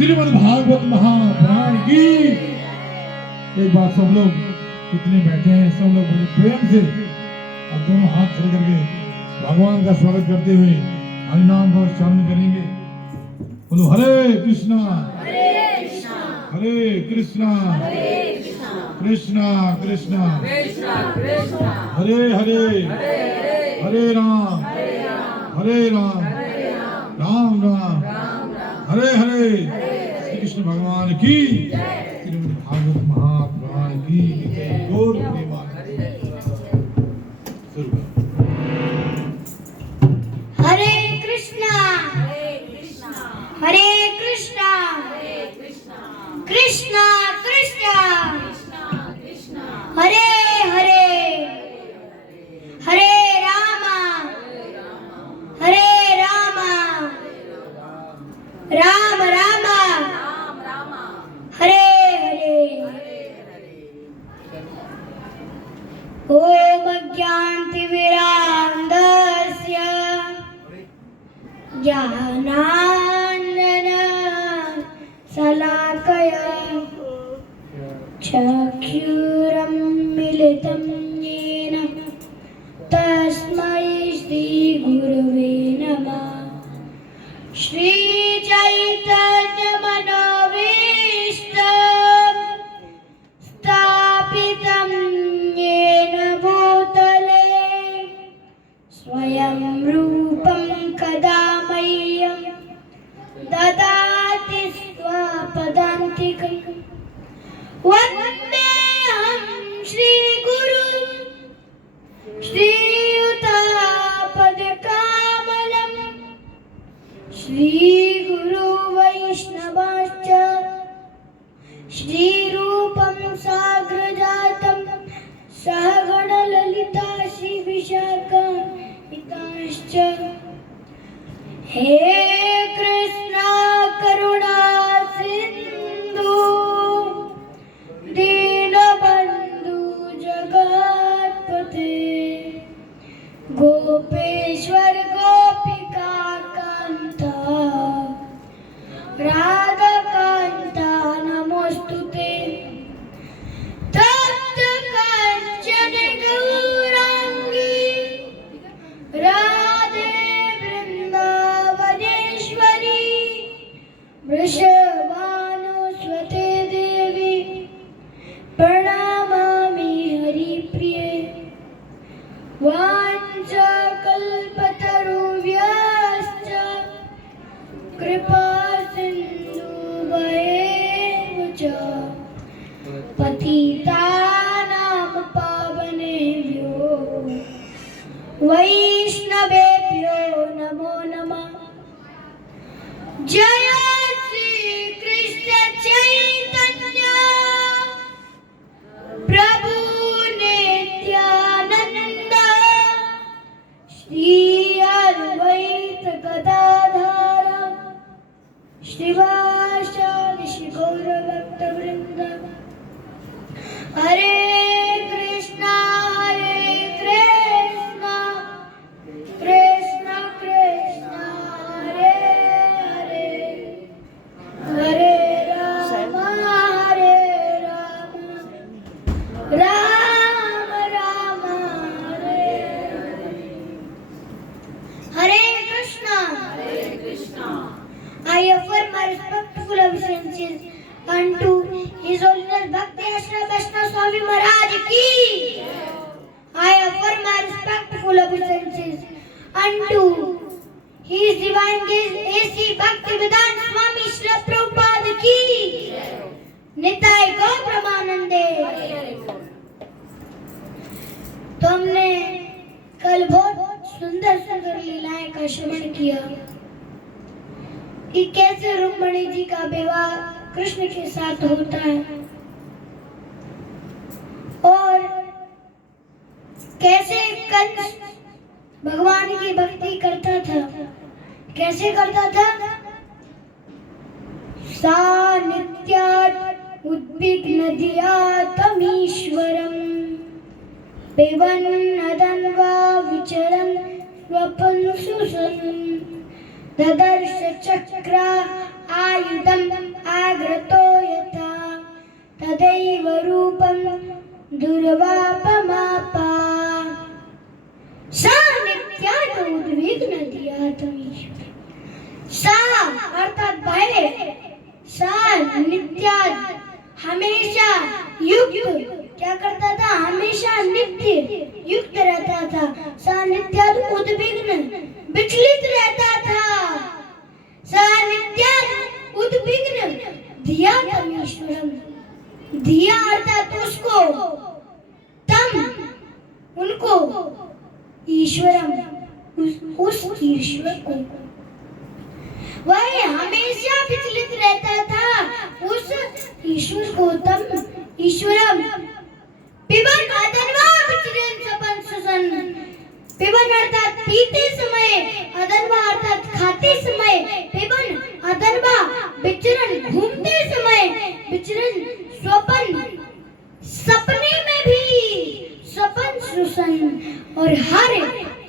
श्रीमद् भागवत महापुराण की। एक बार सब लोग कितने बैठे हैं, सब लोग प्रेम से और दोनों हाथ खड़े करके भगवान का स्वागत करते हुए हरिनाम का उच्चारण करेंगे। बोलो हरे कृष्णा हरे कृष्णा कृष्णा कृष्णा हरे हरे हरे राम राम राम हरे हरे। श्री कृष्ण भगवान की, श्रीमद् भागवत महापुराण की गौर प्रेमानंद। हरे कृष्णा हरे कृष्णा कृष्णा कृष्णा हरे हरे हरे रामा राम रामा हरे हरे। चक्षुरुन्मिलितं येन तस्मै श्रीगुरवे नमः। श्रीचैतन्यमनोभीष्टं स्थापितं येन भूतले स्वयं रूपं कदा मह्यं ददाति स्वपदान्तिकं। वन्देऽहं श्रीगुरुं श्रीयुतापदकमलं श्रीगुरु वैष्णवांश्च श्रीरूपं साग्रजातं सहगण ललिता श्रीविशाखान्वितांश्च। हे कृष्णा करुणा सिन्धु दीनबन्धु जगत्पते गोपेश्वर गोपिका कान्ता राधाकान्ता नमोस्तुते। तप्त काञ्चन गौराङ्गी राधे वृन्दावनेश्वरी वृषभानुसुते देवी प्रणमामि हरिप्रिये। वाञ्छाकल्पतरुभ्यश्च कृपा सिन्धुभ्येव च पतितानां पावनेभ्यो वैष्णवेभ्यो नमो नमः। जय श्री कृष्ण चैतन्य प्रभु नित्यानंद श्री अद्वैत गदाधर श्रीवासादि श्री गौर भक्तवृंद। हरे कृष्णा कृष्ण कृष्ण हरे हरे हरे राम राम राम हरे हरे। हरे Krishna I offer my respectful obeisances unto His Holiness Bhakti Ashram Vaishnav Swami Maharaj ki. I offer my respectful obeisances unto His Divine Grace A.C. Bhaktivedanta Swami Srila Prabhupada ki. Nitai गौ ब्रह्मानंदे। तो हमने कल बहुत सुंदर सुंदर लीलाएं का श्रवण किया कि कैसे रुक्मिणी जी का विवाह कृष्ण के साथ होता है और कैसे कंस भगवान की भक्ति करता था। कैसे करता था? सा नित्यात् उद्विग्नधिया तमीश्वरम् पिबन् अदन्वा विचरन् स्वपन् सुसन् ददर्श चक्र आयुधम् आग्रतो यथा तदैव रूपं दुर्वापमापा। सा नित्यात् उद्विग्नधिया तमीश्वरम्। सा अर्थात पहले सा नित्यात् हमेशा युक्त क्या करता था? हमेशा नित्य युक्त रहता था। सा नित्यात् उद्विग्न विचलित रहता था। सा नित्यात् उद्विग्न धिया तमीश्वरम्। धिया अर्थात उसको, तम उनको, ईश्वरम उस ईश्वर को। वह हमेशा विचलित रहता था उस ईश्वर को, तम ईश्वरम। पिबन अदन्वा विचरन् स्वपन् सुसन्। पिबन अर्थात पीते समय, अदन्वा अर्थात खाते समय, पिबन अदन्वा विचरण घूमते समय, विचरण स्वपन सपने में भी, स्वपन सुसन। और हर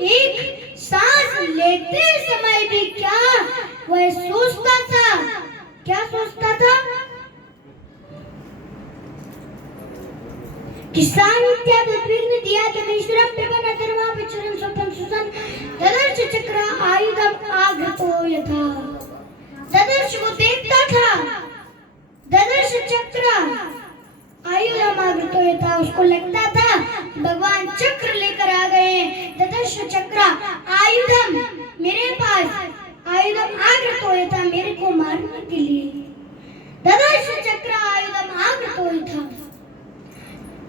एक सांस लेते समय भी क्या वह सोचता था? क्या सोचता था? किसान इत्यादि उद्विग्न दिया तमेश्वरम पिबन अधर्मा विचरन स्वपन सुसन तदर्श चक्र आयुधम आघतो यथा। तदर्श वो देखता था, तदर्श चक्र आयुधम आघतो यथा, उसको लगता था भगवान चक्र लेकर आ गए हैं। तदर्श चक्र आयुधम, मेरे पास आयुधम आघतो यथा, मेरे को मारने के लिए। तदर्श चक्र आयुधम आघतो यथा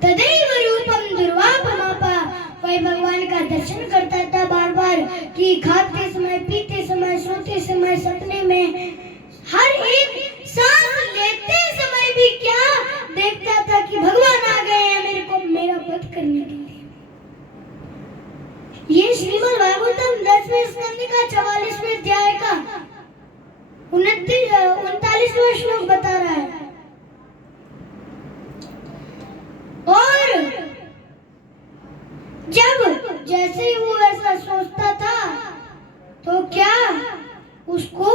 तदैव रूपम दुर्वापमापा, वही भगवान का दर्शन करता था बार बार कि खाते समय, पीते समय, सोते समय, सपने में, हर एक सांस लेते समय भी क्या देखता था कि भगवान आ गए हैं मेरे को मेरा वध करने के लिए। ये श्रीमद् भागवतम 10वें स्कंद का 44वें अध्याय का 39वां श्लोक बता रहा है। और जब जैसे ही वो ऐसा सोचता था तो क्या उसको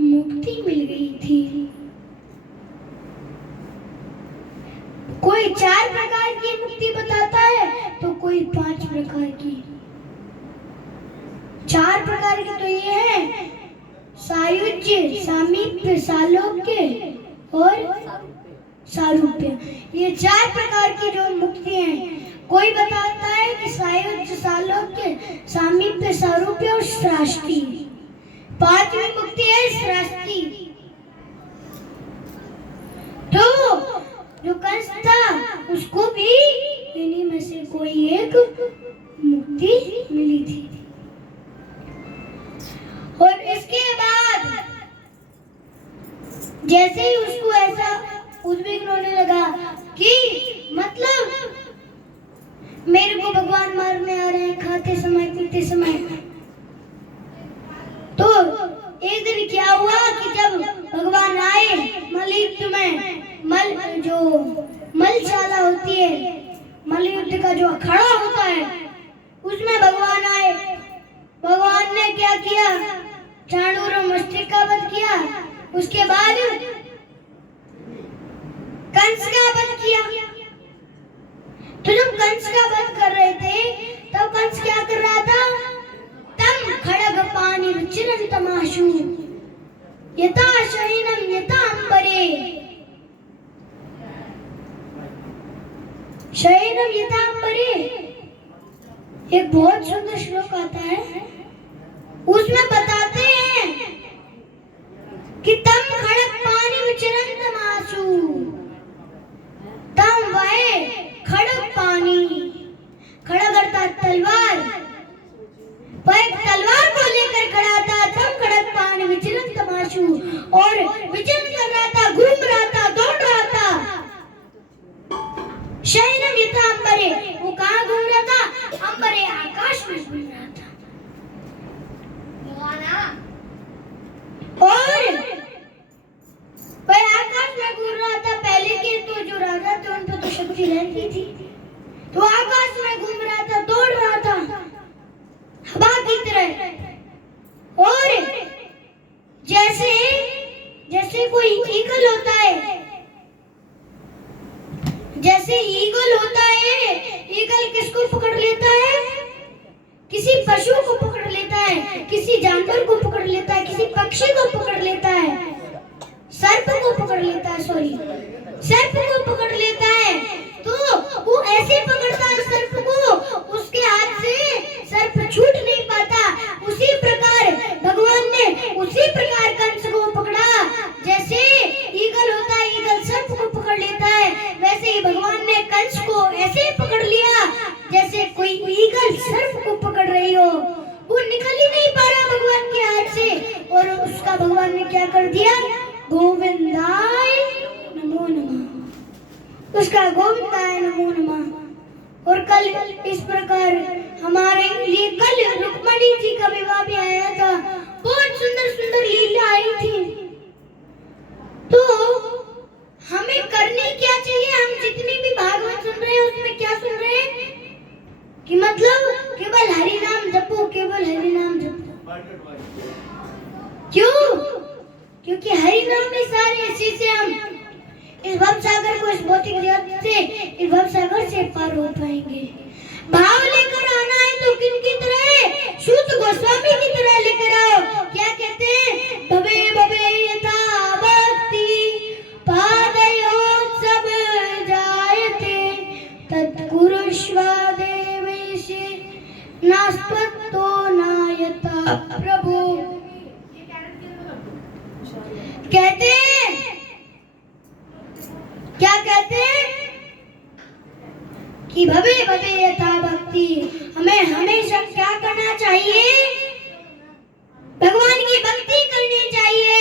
मुक्ति मिल गई थी। कोई 4 प्रकार की मुक्ति बताता है तो कोई 5 प्रकार की। 4 प्रकार की तो ये है सायुज्य, सामीप्य, सालोक्य और सारूप्य। ये 4 प्रकार की जो मुक्ति हैं। कोई बताता है कि सायुज्य, सालोक्य, सामीप्य, सारूप्य और सृष्टि। 5वीं मुक्ति है सृष्टि। तो जो कंस था उसको भी इन्हीं में से कोई एक मुक्ति मिली थी। और इसके बाद जैसे ही उसको ऐसा उद्विग्न होने लगा कि मतलब मेरे को भगवान मारने आ रहे हैं खाते समय, पीते समय, तो एक दिन क्या हुआ कि जब भगवान आए मलयुद्ध में, जो मलशाला होती है, मलयुद्ध का जो अखाड़ा होता है, उसमें भगवान आए। भगवान ने क्या किया, चाणूर और मस्तिष्क का वध किया। उसके बाद कंस का वध किया। तो जब कंस का वध कर रहे थे तब कंस क्या कर रहा था, तम खड़ग पानी विचरन तमाशु यथा शयनम यथा अंबरे, शयनम यथा अंबरे। एक बहुत सुंदर श्लोक आता है, उसमें बताते हैं कि तम खड़ग पानी विचरन तमाशु, तम वह खड़ग पानी, खड़ग अर्थात तलवार, वह एक तलवार को लेकर खड़ा था। तम खड़ग पानी विचरन तमाशु, और विचरण कर रहा था, घूम रहा था, दौड़ रहा था। शयनम यथा अंबरे, वो कहाँ घूम रहा था, अंबरे आकाश में घूम रहा था। और वह आकाश में घूम रहा था। पहले के तो जो राजा थे उन पर तो शक्ति रहती थी, तो आकाश में घूम रहा था, दौड़ रहा था हवा की तरह। और जैसे जैसे कोई ईगल होता है, जैसे ईगल होता है, ईगल किसको पकड़ लेता है, किसी पशु को पकड़ लेता है, किसी जानवर को पकड़ लेता है, किसी पक्षी को पकड़ लेता है, सर्प को पकड़ लेता है, सॉरी सर्प को पकड़ लेता है। तो वो ऐसे पकड़ता है सर्प को, उसके हाथ से सर्प छूट नहीं पाता। उसी प्रकार भगवान ने उसी प्रकार कंस को पकड़ा। जैसे ईगल होता है, ईगल सर्प को पकड़ लेता है, वैसे ही भगवान ने कंस को ऐसे पकड़ लिया जैसे कोई ईगल सर्प को पकड़ रही हो। वो निकल ही नहीं पा रहा भगवान के हाथ से, और उसका भगवान ने क्या कर दिया, गोविंदाय नमो नमः, उसका गोविंदाय नमो नमः। और कल इस प्रकार हमारे लिए कल रुक्मणी जी का विवाह भी आया था। बहुत सुंदर सुंदर लीला आई थी। तो हमें करनी क्या चाहिए, हम जितनी भी भागवत सुन रहे हैं उसमें क्या सुन रहे हैं कि मतलब केवल हरि नाम जपो, केवल हरि नाम जपो। क्यों? क्योंकि हरि नाम में सारे इसी से हम इस भव सागर को, इस भौतिक जगत से इस भव सागर से पार हो पाएंगे। भाव लेकर आना है तो किनकी तरह, सूत गोस्वामी की तरह लेकर आओ। क्या कहते हैं, भवे भवे यथा भक्ति पादयोत्सव जायते तत्कुरुष्व देवेश नास्पत्तो नायता प्रभु। कहते हैं, क्या कहते हैं कि भवे भवे यथा भक्ति, हमें हमेशा क्या करना चाहिए, भगवान की भक्ति करनी चाहिए।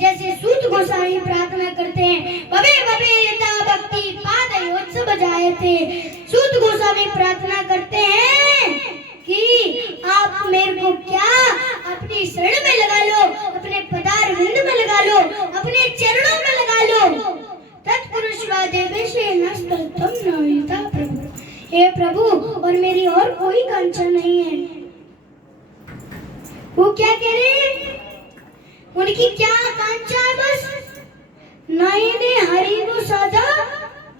जैसे सूत गोस्वामी प्रार्थना करते हैं, भवे भवे यथा भक्ति पादयोत्सव जायते। सूत गोस्वामी प्रार्थना करते हैं कि आप मेरे को क्या अपनी शरण में लगा लो, अपने पदार विंद में लगा लो, अपने चरणों में लगा लो। तत्पुरुषवा देवेशे नस्तम नायता प्रभु। हे प्रभु, और मेरी और कोई कांक्षा नहीं है। वो क्या कह रहे हैं, उनकी क्या कांक्षा है, बस नयने हरि को सदा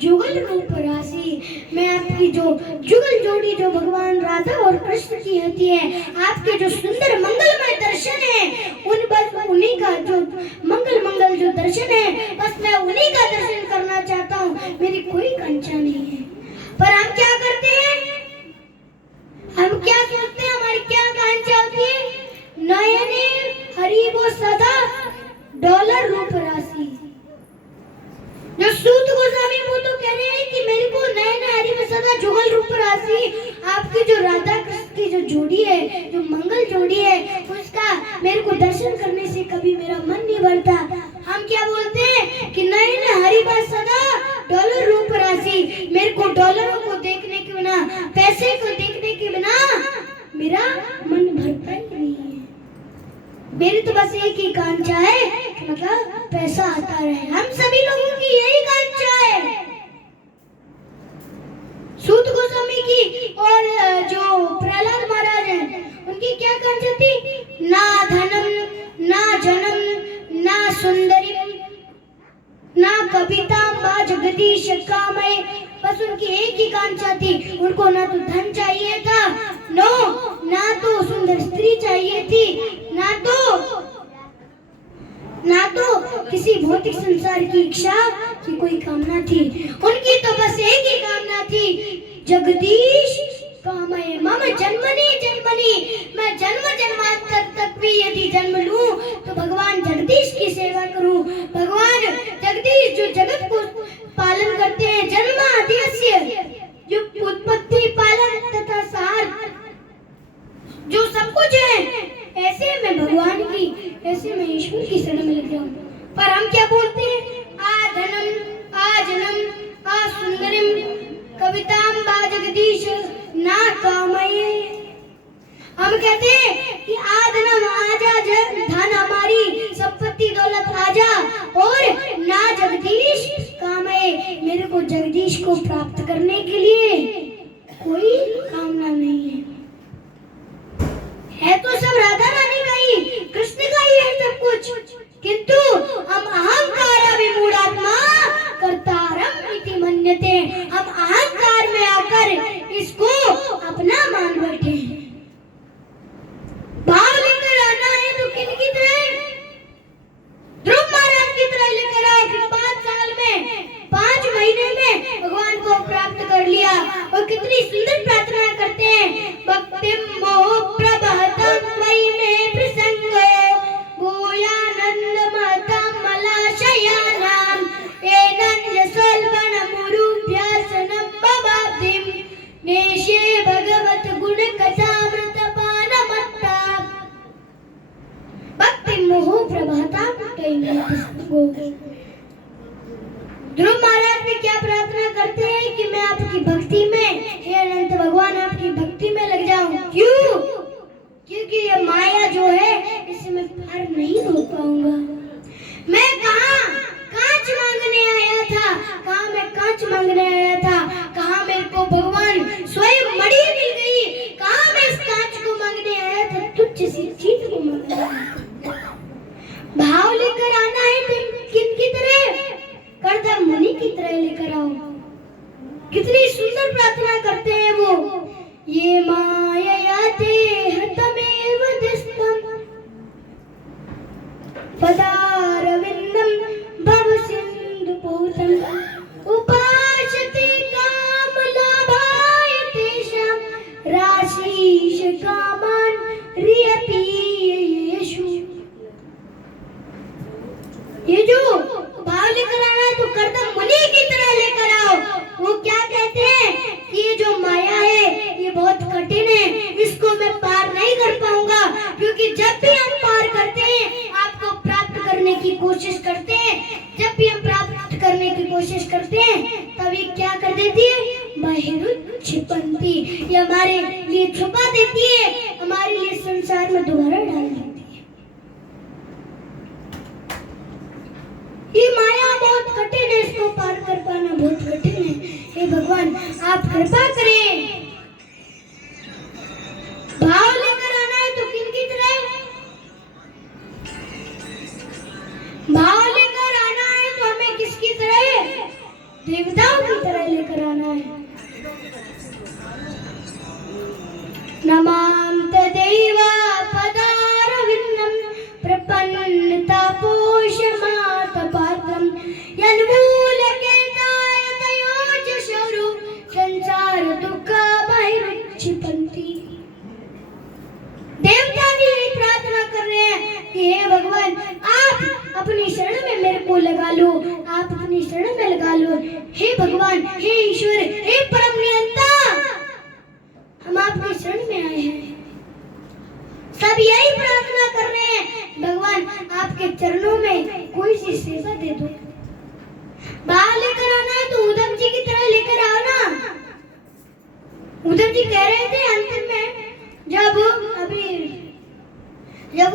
जुगल रूप राशि। मैं आपकी जो जुगल जोड़ी जो भगवान राधा और कृष्ण की होती है, आपके जो सुंदर मंगलमय दर्शन है, उन बस उन्हीं का जो मंगल जो दर्शन है, बस मैं उन्हीं का दर्शन करना चाहता हूँ। मेरी कोई कांक्षा नहीं है। पर हम क्या करते हैं, हम क्या सोचते हैं, हमारी क्या कांक्षा होती है, नयने हरि वो सदा डॉलर रूप राशि। जो सूत गोस्वामी वो तो कह रहे हैं कि मेरे को नयने हरि में सदा जुगल रूप राशि, आपकी जो राधा कृष्ण की जो जोड़ी है, जो मंगल जोड़ी है, उसका मेरे को दर्शन करने से कभी मेरा मन नहीं भरता। हम क्या बोलते हैं कि नयने हरि में सदा डॉलर रूप राशि। मेरे को डॉलरों को देखने के बिना, पैसे को देखने के बिना मेरा मन भरता ही नहीं है। मेरी तो बस एक ही कांक्षा है, मतलब पैसा आता रहे। हम सभी लोगों की यही कांक्षा है। सूत गोस्वामी की और जो प्रहलाद महाराज हैं, उनकी क्या कांक्षा थी, ना धनम ना जन्म ना सुंदरी ना कविता बा जगदीश कामय। बस उनकी एक ही कांक्षा थी, उनको ना तो धन चाहिए था, ना तो सुंदर स्त्री चाहिए थी, ना तो किसी भौतिक संसार की इच्छा की कोई कामना थी। उनकी तो बस एक ही कामना थी, जगदीश कामय मम जन्मनि जन्मनि। मैं जन्म जन्मांतर तक भी यदि जन्म लूं तो भगवान जगदीश की सेवा करूं। भगवान जगदीश जो जगत को पालन करते हैं, जन्माद्यस्य जो उत्पत्ति पालन तथा सार जो सब कुछ है, ऐसे मैं भगवान की, ऐसे मैं ईश्वर की शरण में लग जाऊं। पर हम क्या बोलते हैं, आ धनम आ जन्म आ सुंदरम कविताम बा जगदीश ना कामये। हम कहते हैं कि आ धनम आजा, धन हमारी संपत्ति दौलत आजा, और ना जगदीश कामये। मेरे को जगदीश को प्राप्त करने के लिए कोई कामना नहीं है तो सब राधा रानी का ही, कृष्ण का ही है सब कुछ। किंतु हम अहंकार विमूढ़ात्मा कर्तारम इति मन्यते। हम अहंकार में आकर इसको अपना मान बैठे हैं। भाव लेकर आना है तो किनकी तरह, ध्रुव महाराज की तरह लेकर आओ कि 5 साल में 5 महीने में भगवान को प्राप्त कर लिया। और कितनी सुंदर प्रार्थना करते हैं, भक्तिम मोह प्रभहतं त्वयि मे प्रसंगो भूयानंद महतं मलाशयानाम एनं स्वल्पनमुरुभ्यासनं भवाब्धिं नेशे भगवत गुण कथामृत पानमत्ता। भक्तिम मोह प्रभहतं त्वयि मे प्रसंगो। ध्रुव महाराज भी क्या प्रार्थना करते हैं कि मैं आपकी भक्ति में, हे अनंत भगवान, आपकी भक्ति में लग जाऊं। क्यों? क्योंकि ये माया जो है, इसे मैं पार नहीं हो पाऊंगा। मैं कहाँ कांच मांगने आया था, कहाँ मैं कांच मांगने आया था, कहाँ मेरे को भगवान स्वयं मणि मिल गई, कहाँ मैं इस कांच को मांगने आया था, तुच्छ सी चीज को मांगने आया था। भाव लेकर आना है तो किनकी तरह, करदम मुनि की तरह लेकर आओ। कितनी सुंदर प्रार्थना करते हैं वो, ये माययाते हतमेव दिष्टम पदारविंदम भव सिंधु पूतम उपासते कामलाभाय तेषां राशीष कामान रियति येषु। ये जो भाव लेकर आना है तो कर्दम मुनि की तरह लेकर आओ। वो क्या कहते हैं कि ये जो माया है ये बहुत कठिन है, इसको मैं पार नहीं कर पाऊंगा, क्योंकि जब भी हम पार करते हैं आपको प्राप्त करने की कोशिश करते हैं, जब भी हम प्राप्त करने की कोशिश करते हैं तभी क्या कर देती है, बहिरुच्छिपन्ति, ये हमारे लिए छुपा देती है, हमारे लिए संसार में दोबारा डाल देती है। ये माया बहुत कठिन है, इसको पार कर पाना बहुत कठिन है। हे भगवान आप कृपा करें। भाव लेकर आना है तो किनकी तरह, भाव लेकर आना है तो हमें किसकी तरह, देवताओं की तरह लेकर आना है। नमाम तदेव पदारविंदम प्रपन्नता पोषमातपात्रम यन्मूलकेताय तयोज शौरु संसार दुख बहिरुच्छिपन्ति। देवता भी यही प्रार्थना कर रहे हैं कि हे भगवान आप अपनी शरण में मेरे को लगा लो, आप अपनी शरण में लगा लो। हे भगवान, हे ईश्वर, हे परम नियंता, हम आपकी शरण में आए हैं। सब यही प्रार्थना कर रहे हैं, भगवान आपके चरणों में कोई सी सेवा दे दो। बाहर लेकर आना है तो उद्धव जी की तरह लेकर आओ ना। उद्धव जी कह रहे थे अंतिम में, जब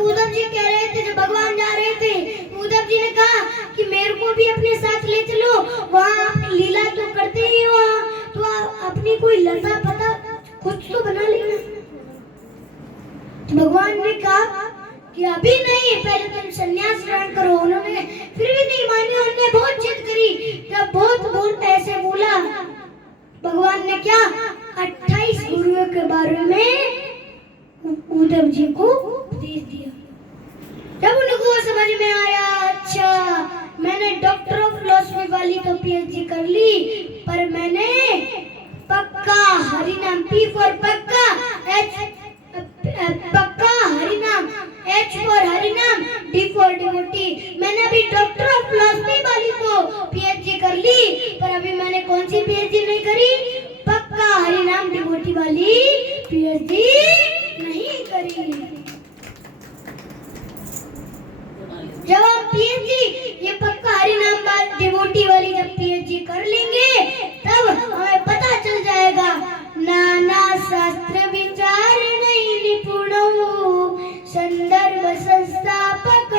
उद्धव जी कह रहे थे, जब भगवान जा रहे थे, उद्धव जी ने कहा कि मेरे को भी अपने साथ ले चलो, वहाँ आप लीला तो करते ही हो, तो अपनी कोई लता पता कुछ तो बना लेना। तो भगवान ने कहा कि अभी नहीं, पहले तुम संन्यास ग्रहण करो। उन्होंने फिर भी नहीं माने, उन्होंने बहुत जिद करी, जब बहुत ऐसे बोला, भगवान ने क्या 28 गुरुओं के बारे में उद्धव जी को उपदेश दिया। जब उनको समझ में आया, अच्छा मैंने डॉक्टर ऑफ फिलॉसफी वाली तो पीएचडी कर ली, पर मैंने पक्का हरिनाम, पी फॉर पक्का, पक्का हरिनाम, एच फॉर हरिनाम, डी फॉर डिवोटी, मैंने अभी डॉक्टर ऑफ फिलॉसफी वाली तो पीएचडी कर ली, पर अभी मैंने कौन सी पीएचडी नहीं करी, पक्का हरिनाम डिवोटी वाली पीएचडी नहीं करी। जब हम पीएचडी ये पक्का हरिनाम डिवोटी वाली जब पीएचडी कर लेंगे तब हमें पता चल जाएगा, नाना शास्त्र विचार नहीं निपुणो संदर्भ संस्थापक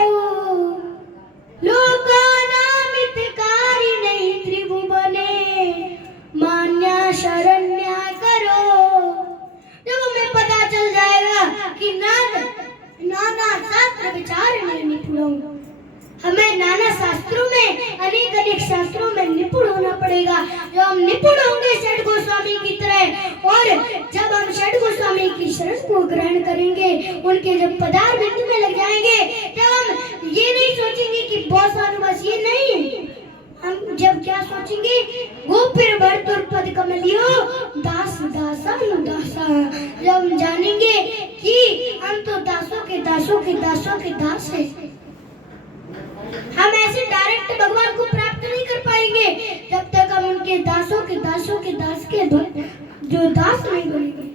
लोकानामितकारी नहीं त्रिभुवने मान्या शरण्या करो। जब हमें पता चल जाएगा कि नाना शास्त्र विचार में निपुण, हमें नाना शास्त्रों में अनेक शास्त्रों में निपुण होना पड़ेगा। जो हम निपुण होंगे षड गोस्वामी की तरह, और जब हम षड गोस्वामी की शरण को ग्रहण करेंगे, उनके जब पदार बिंदु में लग जाएंगे, तब हम ये नहीं सोचेंगे कि बहुत सालों बस, ये नहीं, हम जब क्या सोचेंगे, गोपिर भरतुर पद कमलियो दास दासा दासा। जब हम जानेंगे कि हम तो दासों के दासों के दासों के दास हैं, हम ऐसे डायरेक्ट भगवान को प्राप्त नहीं कर पाएंगे जब तक हम उनके दासों के दासों के दास के जो दास नहीं बनेंगे।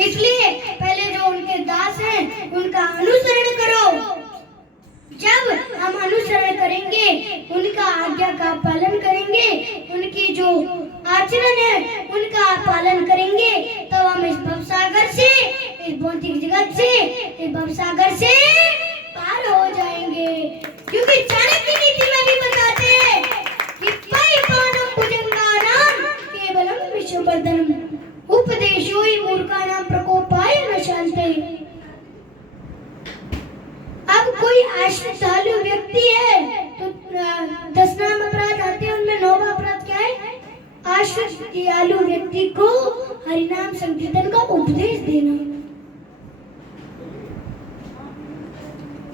इसलिए पहले जो उनके दास हैं उनका अनुसरण करो। जब हम अनुसरण करेंगे, उनका आज्ञा का पालन करेंगे, उनकी जो आचरण है उनका पालन करेंगे, तब हम इस भवसागर से, इस भौतिक जगत से, इस भवसागर से पार हो जाएंगे। क्योंकि चाणक्य नीति में भी बताते हैं कि परिपानम भुजंगानाम केवलम विश्ववर्धनम उपदेशो हि मूर्खानां प्रकोपाय न शान्ते। अब कोई आश्रितालु व्यक्ति है तो 10 नाम अपराध आते हैं, दयालु व्यक्ति को हरिनाम संकीर्तन का उपदेश देना।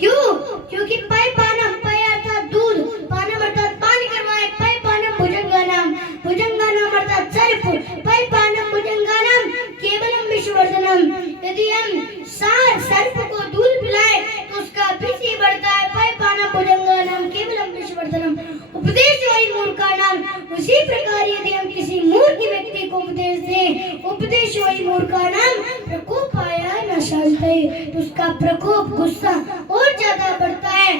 क्यों? क्योंकि पय पानम, पय अर्थात दूध, पानम अर्थात पानी करवाए, पय पानम भुजंगानाम, भुजंगानाम अर्थात सर्प, पय पानम भुजंगानाम केवलम विश्ववर्धनम। यदि हम सर्प को दूध पिलाए तो उसका विष ही बढ़ता है। पय पानम भुजंगानाम केवलम विश्ववर्धनम, उपदेश वही मूर्ख का नाम। उसी प्रकार यदि हम किसी मूर्ख व्यक्ति को उपदेश दें, उपदेश वही मूर्ख का नाम, प्रकोप आया न शांते, तो उसका प्रकोप गुस्सा और ज्यादा बढ़ता है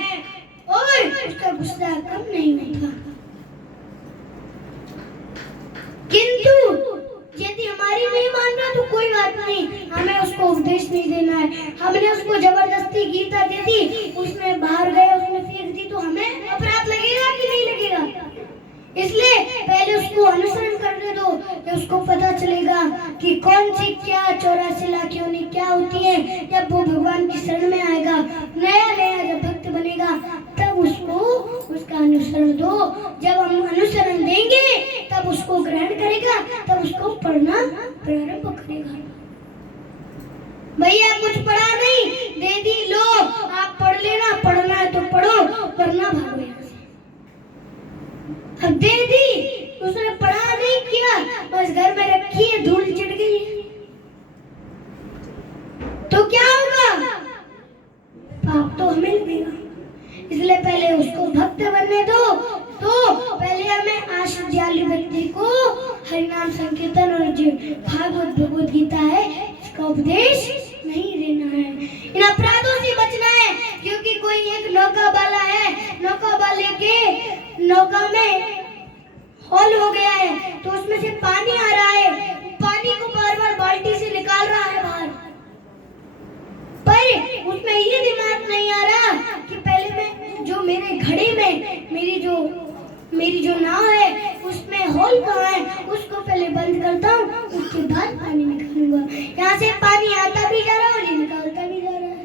और उसका गुस्सा कम नहीं होता। किंतु यदि हमारी नहीं मान रहा तो कोई बात नहीं, हमें उसको उपदेश नहीं देना है। हमने उसको जबरदस्ती गीता दे दी, उसने बाहर गया, उसने फेंक दी, तो हमें अपराध लगेगा कि नहीं लगेगा? इसलिए पहले उसको अनुसरण करने दो, तो उसको पता चलेगा कि कौन सी क्या 84 लाख योनि क्या होती है। जब वो भगवान की शरण में आएगा, नया नया जब भक्त बनेगा, तब उसको उसका अनुसरण दो। जब हम अनुसरण देंगे तब उसको ग्रहण करेगा, तब उसको पढ़ना प्रारंभ करेगा। भैया कुछ पढ़ा नहीं, दे दी, लो आप पढ़ लेना, पढ़ना है तो पढ़ो, वरना भागो यहाँ से। अब दे दी, उसने पढ़ा नहीं किया, बस घर में रखी है, धूल चिढ़ गई, तो क्या होगा? पाप तो हमें लगेगा। इसलिए पहले उसको भक्त बनने दो। तो पहले हमें आश्चर्य व्यक्ति को हरिनाम संकीर्तन और जो भागवत भगवत गीता है इसका उपदेश नहीं देना है। इन अपराधों से बचना है। क्योंकि कोई एक नौका वाला है, नौका वाले के नौका में हॉल हो गया है, तो उसमें से पानी आ रहा है, पानी को बार बार बाल्टी से निकाल रहा है बाहर, पर उसमें ये दिमाग नहीं आ रहा कि पहले मैं जो मेरे घड़े में मेरी जो नाव है उसमें होल कहाँ है, उसको पहले बंद करता हूँ, उसके बाद पानी निकालूंगा। यहाँ से पानी आता भी जा रहा है और ये निकालता भी जा रहा है,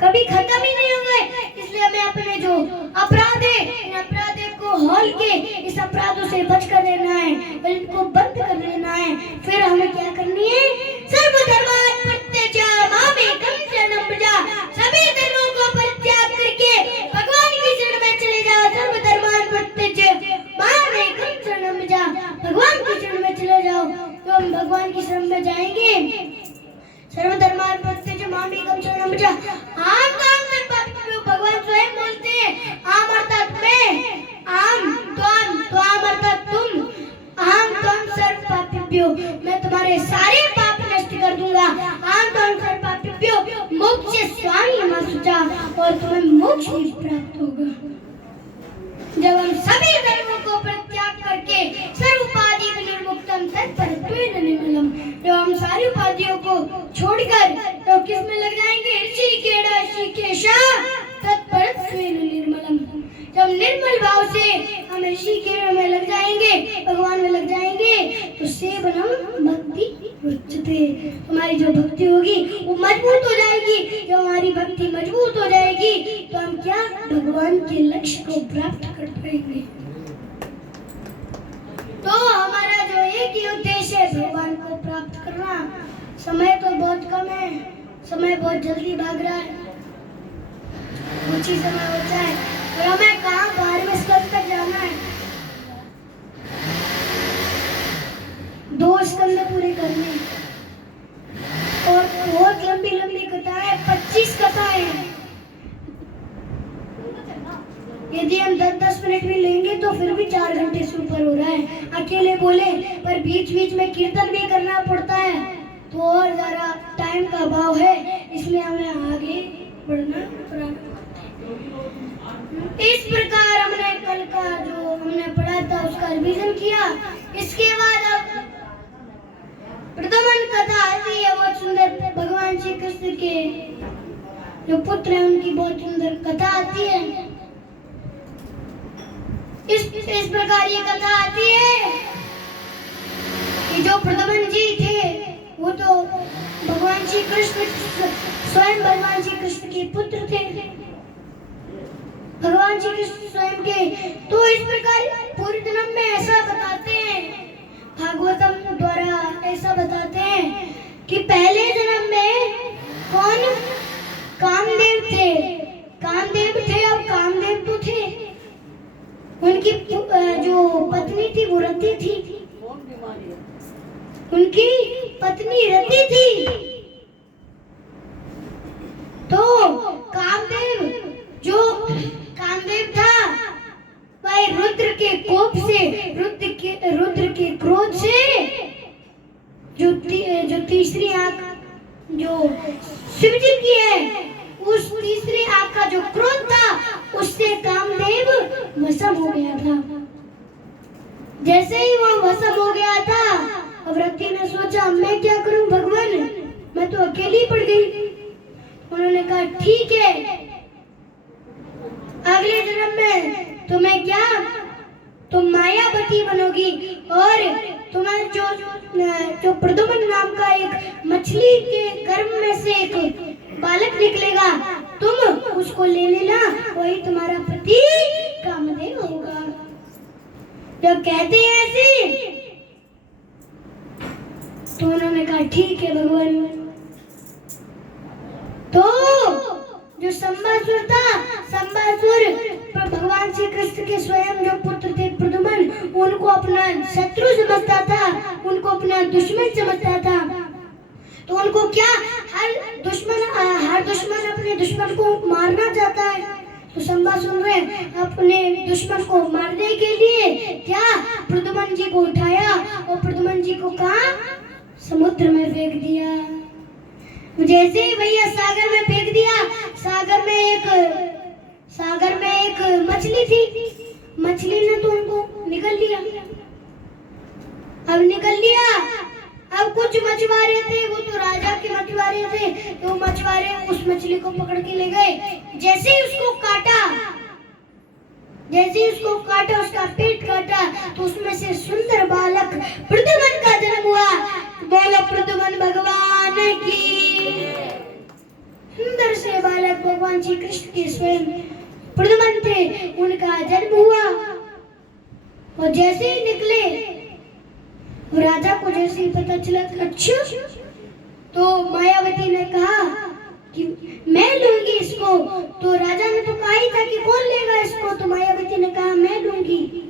कभी खत्म ही नहीं होंगे। इसलिए हमें अपने जो अपराध है, इन अपराधों को हॉल के इस अपराधों से बच कर रहना है, इनको बंद कर लेना है। फिर हमें क्या करनी है? सर्वधर्मान् परित्यज्य मामेकं शरणं व्रज, सभी धर्मों को परित्याग करके भगवान की शरण में चले जाओ। सर्वधर्मान् परित्यज्य मामेकं शरणं व्रज, भगवान की शरण में चले जाओ। तो हम भगवान की शरण में जाएंगे। सर्वधर्मान् परित्यज्य मामेकं शरणं व्रज, आम काम में भगवान स्वयं बोलते हैं। आम अर्थात मैं, आम त्वाम अर्थात तुम, आम त्वाम सर्व पापिभ्यो, मैं तुम्हारे सारे पाप नष्ट कर दूंगा। आम त्वाम सर्व पापिभ्यो मोक्षयिष्यामि मा शुचा, और तुम्हें मोक्ष भी प्राप्त होगा। जब हम सभी धर्मों को परित्याग करके सर्वोपाधि निर्मुक्तम तत्परत्वेन निर्मलम, जब हम सारी उपाधियों को छोड़कर तो किस में लग जाएंगे? ऋषिकेश तत्परत्वेन निर्मलम। जब निर्मल भाव से हम ऋषिकेश में लग जाएंगे, भगवान में लग जाएंगे, तो सेवनम भक्ति रुच्यते, हमारी जो भक्ति होगी वो मजबूत हो जाएगी। जब हमारी भक्ति मजबूत हो जाएगी तो हम क्या? भगवान के लक्ष्य को प्राप्त कर पाएंगे। तो हमारा जो एक ही उद्देश्य है भगवान को प्राप्त करना। समय तो बहुत कम है, समय बहुत जल्दी भाग रहा है, कुछ ही समय बचा है और हमें कहाँ 12वें स्कंद तक जाना है। 2 स्कंद पूरे करने और बहुत लंबी लंबी कथाएं, 25 कथाएं हैं। यदि हम 10-10 मिनट भी लेंगे तो फिर भी 4 घंटे से ऊपर हो रहा है। अकेले बोले पर बीच बीच में कीर्तन भी करना पड़ता है, तो और ज्यादा टाइम का अभाव है, इसलिए हमें आगे बढ़ना पड़ा। इस प्रकार हमने कल का जो हमने पढ़ा था उसका रिवीजन किया। इसके बाद अब प्रथमन कथा आती है, बहुत सुंदर, भगवान श्री कृष्ण के जो पुत्र हैं उनकी बहुत सुंदर कथा आती है। इस प्रकार ये कथा आती है कि जो प्रथमन जी थे वो तो भगवान श्री कृष्ण, स्वयं भगवान श्री कृष्ण के पुत्र थे, भगवान श्री कृष्ण स्वयं के। तो इस प्रकार पूरे जन्म में ऐसा बताते हैं भागवत थी वो रति थी, उनकी पत्नी रति थी। तो कामदेव था वह रुद्र के कोप से, रुद्र के क्रोध से जो तीसरी आंख जो शिव जी की है, उस तीसरी आंख का जो क्रोध था उससे कामदेव वशम हो गया था। जैसे ही वो वशम हो गया था, अब रति ने सोचा मैं क्या करूं भगवान, मैं तो अकेली पड़ गई। उन्होंने कहा ठीक है, अगले जन्म में तुम्हें क्या, तुम मायावती बनोगी और तुम्हारे जो प्रद्युम्न नाम का एक मछली के गर्भ में से एक बालक निकलेगा, तुम उसको ले लेना, वही तुम्हारा पति कामदेव होगा। जब कहते हैं ऐसे तो उन्होंने कहा ठीक है भगवान। तो जो संबासुर था, संबासुर भगवान श्री कृष्ण के स्वयं जो पुत्र थे प्रद्युम्न, उनको अपना शत्रु समझता था, उनको अपना दुश्मन समझता था। तो उनको क्या, हर दुश्मन अपने दुश्मन को मारना चाहता है। तो संबासुर ने अपने दुश्मन को मारने के लिए क्या प्रद्युम्न जी को उठाया और प्रद्युम्न जी को कहा समुद्र में फेंक दिया। जैसे ही भैया सागर में फेंक दिया, सागर में एक मछली थी, मछली ने तो उनको निकल लिया। अब कुछ मछुआरे थे, वो तो राजा के मछुआरे थे, तो मछुआरे उस मछली को पकड़ के ले गए। जैसे ही उसको काटा, उसका पेट काटा, तो उसमें से सुंदर बालक प्रद्युम्न का जन्म हुआ। बोलो प्रद्युम्न भगवान की। सुंदर से बालक भगवान श्री कृष्ण के स्वयं प्रद्युम्न थे, उनका जन्म हुआ। और जैसे ही निकले, राजा को जैसे ही पता चला अच्छा, तो मायावती ने कहा कि मैं लूंगी इसको। तो राजा ने तो कहा ही था कि कौन लेगा इसको, तो मायावती ने कहा मैं लूंगी।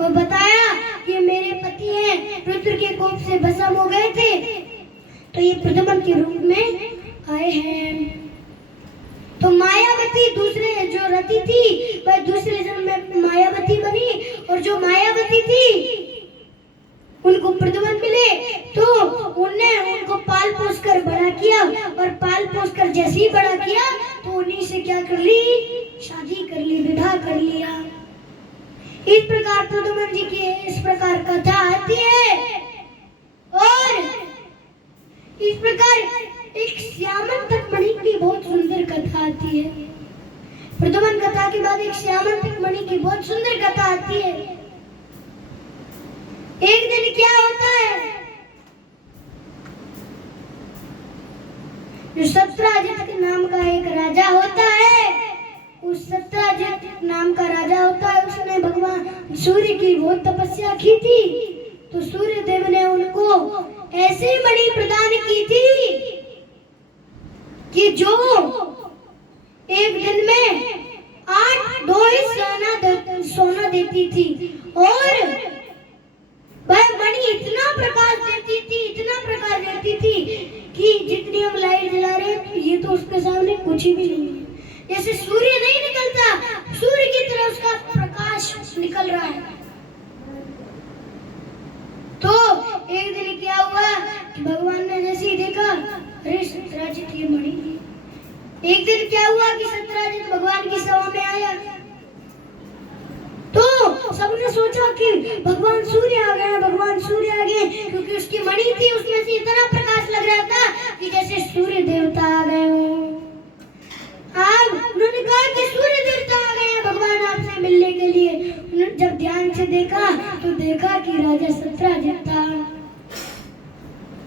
और बताया कि मेरे पति हैं, रुद्र के कोप से भस्म हो गए थे, तो ये प्रद्युम्न के रूप में आए हैं। तो मायावती दूसरे जो रति थी वह दूसरे जन्म में मायावती बनी, और जो मायावती थी उनको प्रद्युम्न मिले, तो उनने उनको पाल पोस कर बड़ा किया, और पाल पोस कर जैसे ही बड़ा किया तो उन्हीं से क्या कर ली, शादी कर ली, विवाह कर लिया। इस प्रकार प्रद्युम्न जी की इस प्रकार कथा आती है। और इस प्रकार एक श्यामंतक मणि की बहुत सुंदर कथा आती है। प्रद्युम्न कथा के बाद एक श्यामंतक मणि की बहुत सुंदर कथा आती है। एक दिन क्या होता है, जो सत्राजित नाम का एक राजा होता है, उस सत्राजित नाम का राजा होता है, उसने भगवान सूर्य की बहुत तपस्या की थी। तो सूर्य देव ने उनको ऐसी मणि प्रदान की थी कि जो एक दिन में 8 ढोई सोना देती थी, और वह मणि इतना प्रकाश देती थी कि जितनी हम लाइट जला रहे हैं ये तो उसके सामने कुछ भी नहीं है। जैसे सूर्य नहीं निकलता, सूर्य की तरह उसका प्रकाश निकल रहा है। तो एक दिन क्या हुआ कि भगवान ने जैसे ही देखा, अरे सत्राजित ये मणि। एक दिन क्या हुआ कि सत्राजित भगवान की सभा में आया, तो सबने सोचा कि भगवान सूर्य आ गए, क्योंकि उसकी मणि थी, उसमें से इतना प्रकाश लग रहा था कि जैसे सूर्य देवता आ गए हो। अब उन्होंने कहा कि सूर्य देवता आ गए हैं भगवान आपसे मिलने के लिए। उन्होंने जब ध्यान से देखा तो देखा कि राजा सत्राजित था।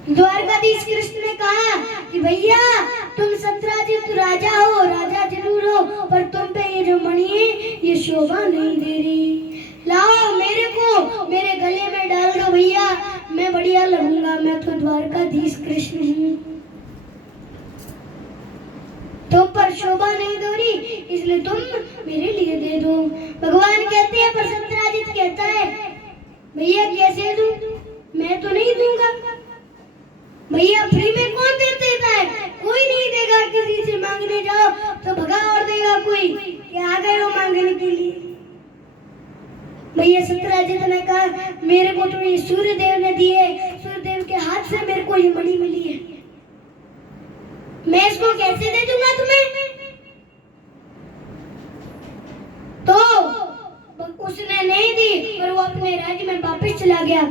द्वारकाधीश कृष्ण ने कहा कि भैया तुम सत्राजित राजा हो, राजा जरूर हो, पर तुम पे ये जो मणि है ये शोभा नहीं दे रही, लाओ मेरे गले में डाल दो भैया, मैं बढ़िया लगूंगा, मैं तो द्वारकाधीश कृष्ण हूँ। तुम पर शोभा नहीं दो रही, इसलिए तुम मेरे लिए दे दो। भगवान कहते हैं, पर सत्राजित कहता है भैया कैसे दूं? मैं तो नहीं दूंगा। भैया फ्री में कौन दे देता है? कोई नहीं देगा। किसी से मांगने जाओ तो भगा और देगा कोई कि आ गए हो मांगने के लिए। भैया सत्यराजित ने कहा मेरे को तो ये सूर्यदेव ने दी है, सूर्यदेव के हाथ से मेरे को ये मणि मिली है, मैं इसको कैसे दे दूंगा तुम्हें? तो उसने नहीं दी और वो अपने राज्य में वापस चला गया।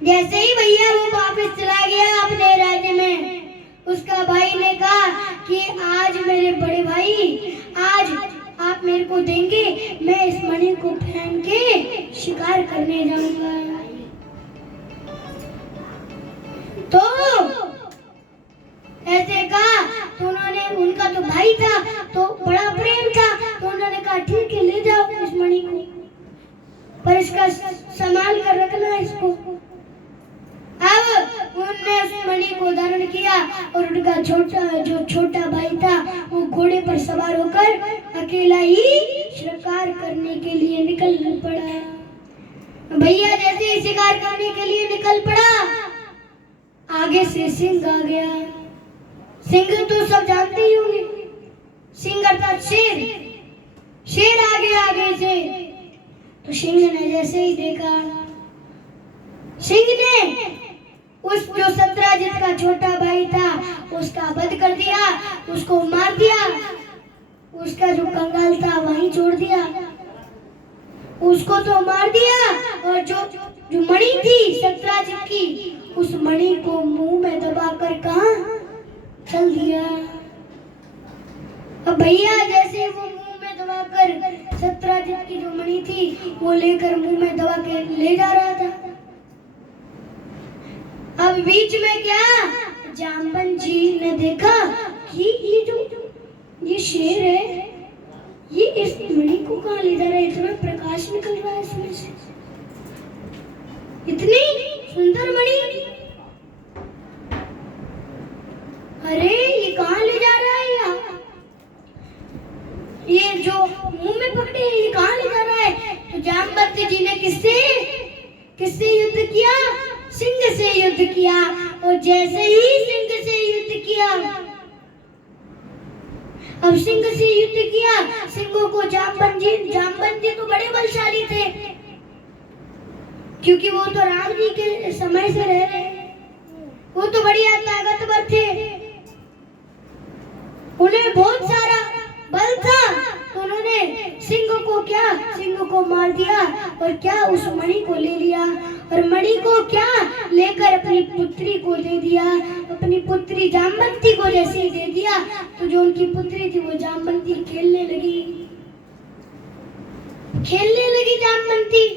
जैसे ही भैया वो वापस चला गया अपने राज्य में, उसका भाई ने कहा कि आज मेरे बड़े भाई, आज आप मेरे को देंगे, मैं इस मणि को पहन के शिकार करने जाऊंगा। तो ऐसे कहा तो उन्होंने, उनका तो भाई था तो बड़ा प्रेम था, तो उन्होंने कहा ठीक है ले जाओ इस मणि को, पर इसका संभाल कर रखना इसको। अब उन्होंने उस मणि को धारण किया और उनका छोटा भाई था वो घोड़े पर सवार होकर अकेला ही शिकार करने के लिए निकल पड़ा। भैया जैसे ही शिकार करने के लिए निकल पड़ा, आगे से सिंह आ गया। सिंह तो सब जानते ही होंगे, सिंह अर्थात शेर। शेर आ गया आगे से, तो सिंह ने जैसे ही देखा, सिंह ने उस जो सत्यराजित का छोटा भाई था उसका वध कर दिया, उसको मार दिया, उसका जो कंगाल था वहीं छोड़ दिया, उसको तो मार दिया। और जो मणि थी सत्यराजित की, उस मणि को मुंह में दबाकर कहां चल दिया। अब भैया जैसे वो मुंह में दबाकर सत्यराजित की जो मणि थी वो लेकर मुंह में दबा के ले जा रहा था। अब बीच में क्या, जामवन जी ने देखा कि ये शेर है, ये इस मणि को कहाँ ले जा रहा है? इतना प्रकाश निकल रहा है इसमें से, इतनी सुंदर मणि, अरे ये कहाँ ले जा रहा है? ये जो मुंह में पकड़े है ये कहाँ ले जा रहा है? तो जामवंत जी ने किससे युद्ध किया? सिंह से युद्ध किया। और जैसे ही सिंह से युद्ध किया, अब सिंह से युद्ध किया, सिंह को जामवंत जी तो बड़े बलशाली थे, क्योंकि वो तो राम जी के समय से रह रहे, वो तो बढ़िया ताकतवर थे, उन्हें बहुत सारा बल था। तो उन्होंने सिंह को मार दिया और क्या उस मणि को ले लिया, और मणि को क्या लेकर अपनी पुत्री को दे दिया। अपनी पुत्री जामवंती को जैसे ही दे दिया तो जो उनकी पुत्री थी वो जामवंती खेलने लगी जामवंती।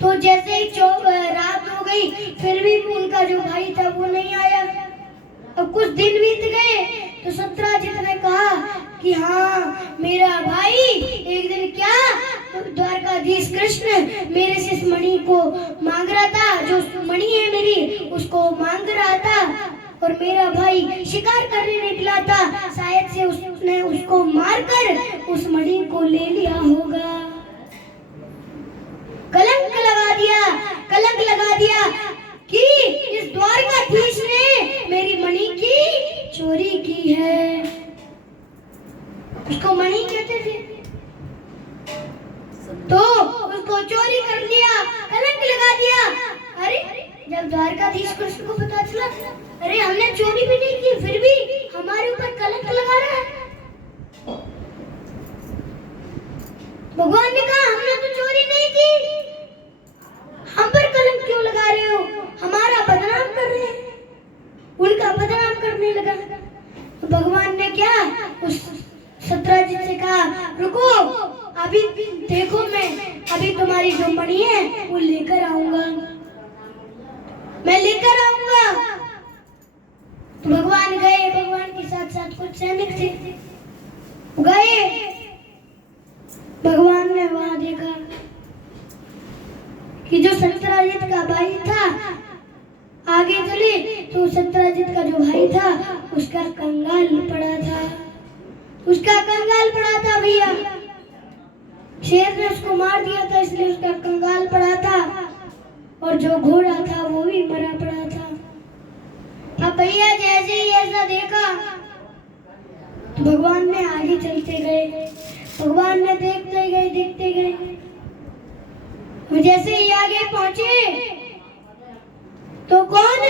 तो जैसे ही रात हो गई फिर भी उनका जो भाई था वो नहीं आया। अब कुछ दिन बीत गए तो सत्यराजित ने कहा कि हाँ मेरा भाई एक दिन क्या, द्वारकाधीश कृष्ण मेरे से इस मणि को मांग रहा था, जो मणि है मेरी उसको मांग रहा था, और मेरा भाई शिकार करने निकला था, शायद से उसने उसको मारकर उस मणि को ले लिया होगा। कलंक लगा दिया कि इस द्वारकाधीश ने मेरी मणि की चोरी की है। उसको मणि कहते थे, तो उसको चोरी कर लिया, कलंक लगा दिया। अरे जब द्वारकाधीश कृष्ण को पता चला, अरे हमने चोरी भी नहीं की फिर भी हमारे ऊपर कलंक लगा रहा है। भगवान ने कहा हमने तो चोरी नहीं की, हम पर कलंक क्यों लगा रहे हो? हमारा बदनाम कर रहे हैं। उनका बदनाम करने लगा। तो भगवान ने क्या उस सत्यराजित से कहा, रुको अभी देखो, मैं अभी तुम्हारी जो मणि है वो लेकर आऊंगा, मैं लेकर आऊंगा। तो भगवान गए, भगवान के साथ साथ कुछ सैनिक थे, गए। भगवान ने वहां देखा कि जो सत्यराजित का भाई था, आगे चले तो सत्यराजित का जो भाई था उसका कंगाल पड़ा था भैया। शेर ने उसको मार दिया था इसलिए उसका कंगाल और जो घोड़ा था वो भी मरा पड़ा था। अब भैया जैसे ही ऐसा देखा तो भगवान ने आगे चलते गए, भगवान ने देखते गए। वो जैसे ही आगे पहुंचे तो कौन,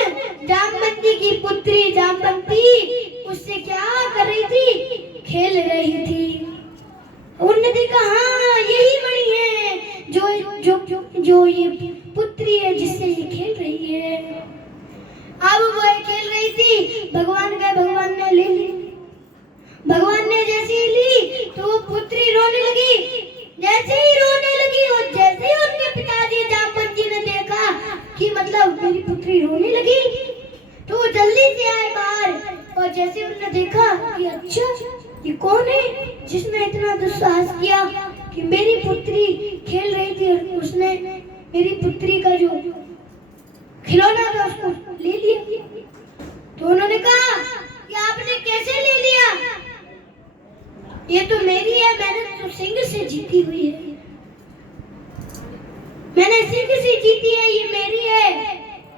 जामवंती की पुत्री जामवंती उससे क्या कर रही थी, खेल रही थी। उन्होंने देखा हाँ यही मणि है जो ये पुत्री है जिससे ये खेल रही है। अब वो खेल रही थी, भगवान ने ले ली। भगवान ने जैसे ही ली तो वो पुत्री रोने लगी। जैसे ही रोने लगी और जैसे ही उनके पिताजी जामवंत जी ने देखा कि मतलब मेरी पुत्री रोने लगी तो वो जल्दी से आए बाहर। और जैसे उन्होंने देखा कि अच्छा ये कौन है जिसने इतना दुस्साहस किया कि मेरी पुत्री खेल रही थी और उसने मेरी पुत्री का जो खिलौना था उसको ले लिया। तो उन्होंने कहा कि आपने कैसे ले लिया, ये तो मेरी है, मैंने तो सिंह से जीती हुई है, मैंने सिंह से जीती है, ये मेरी है,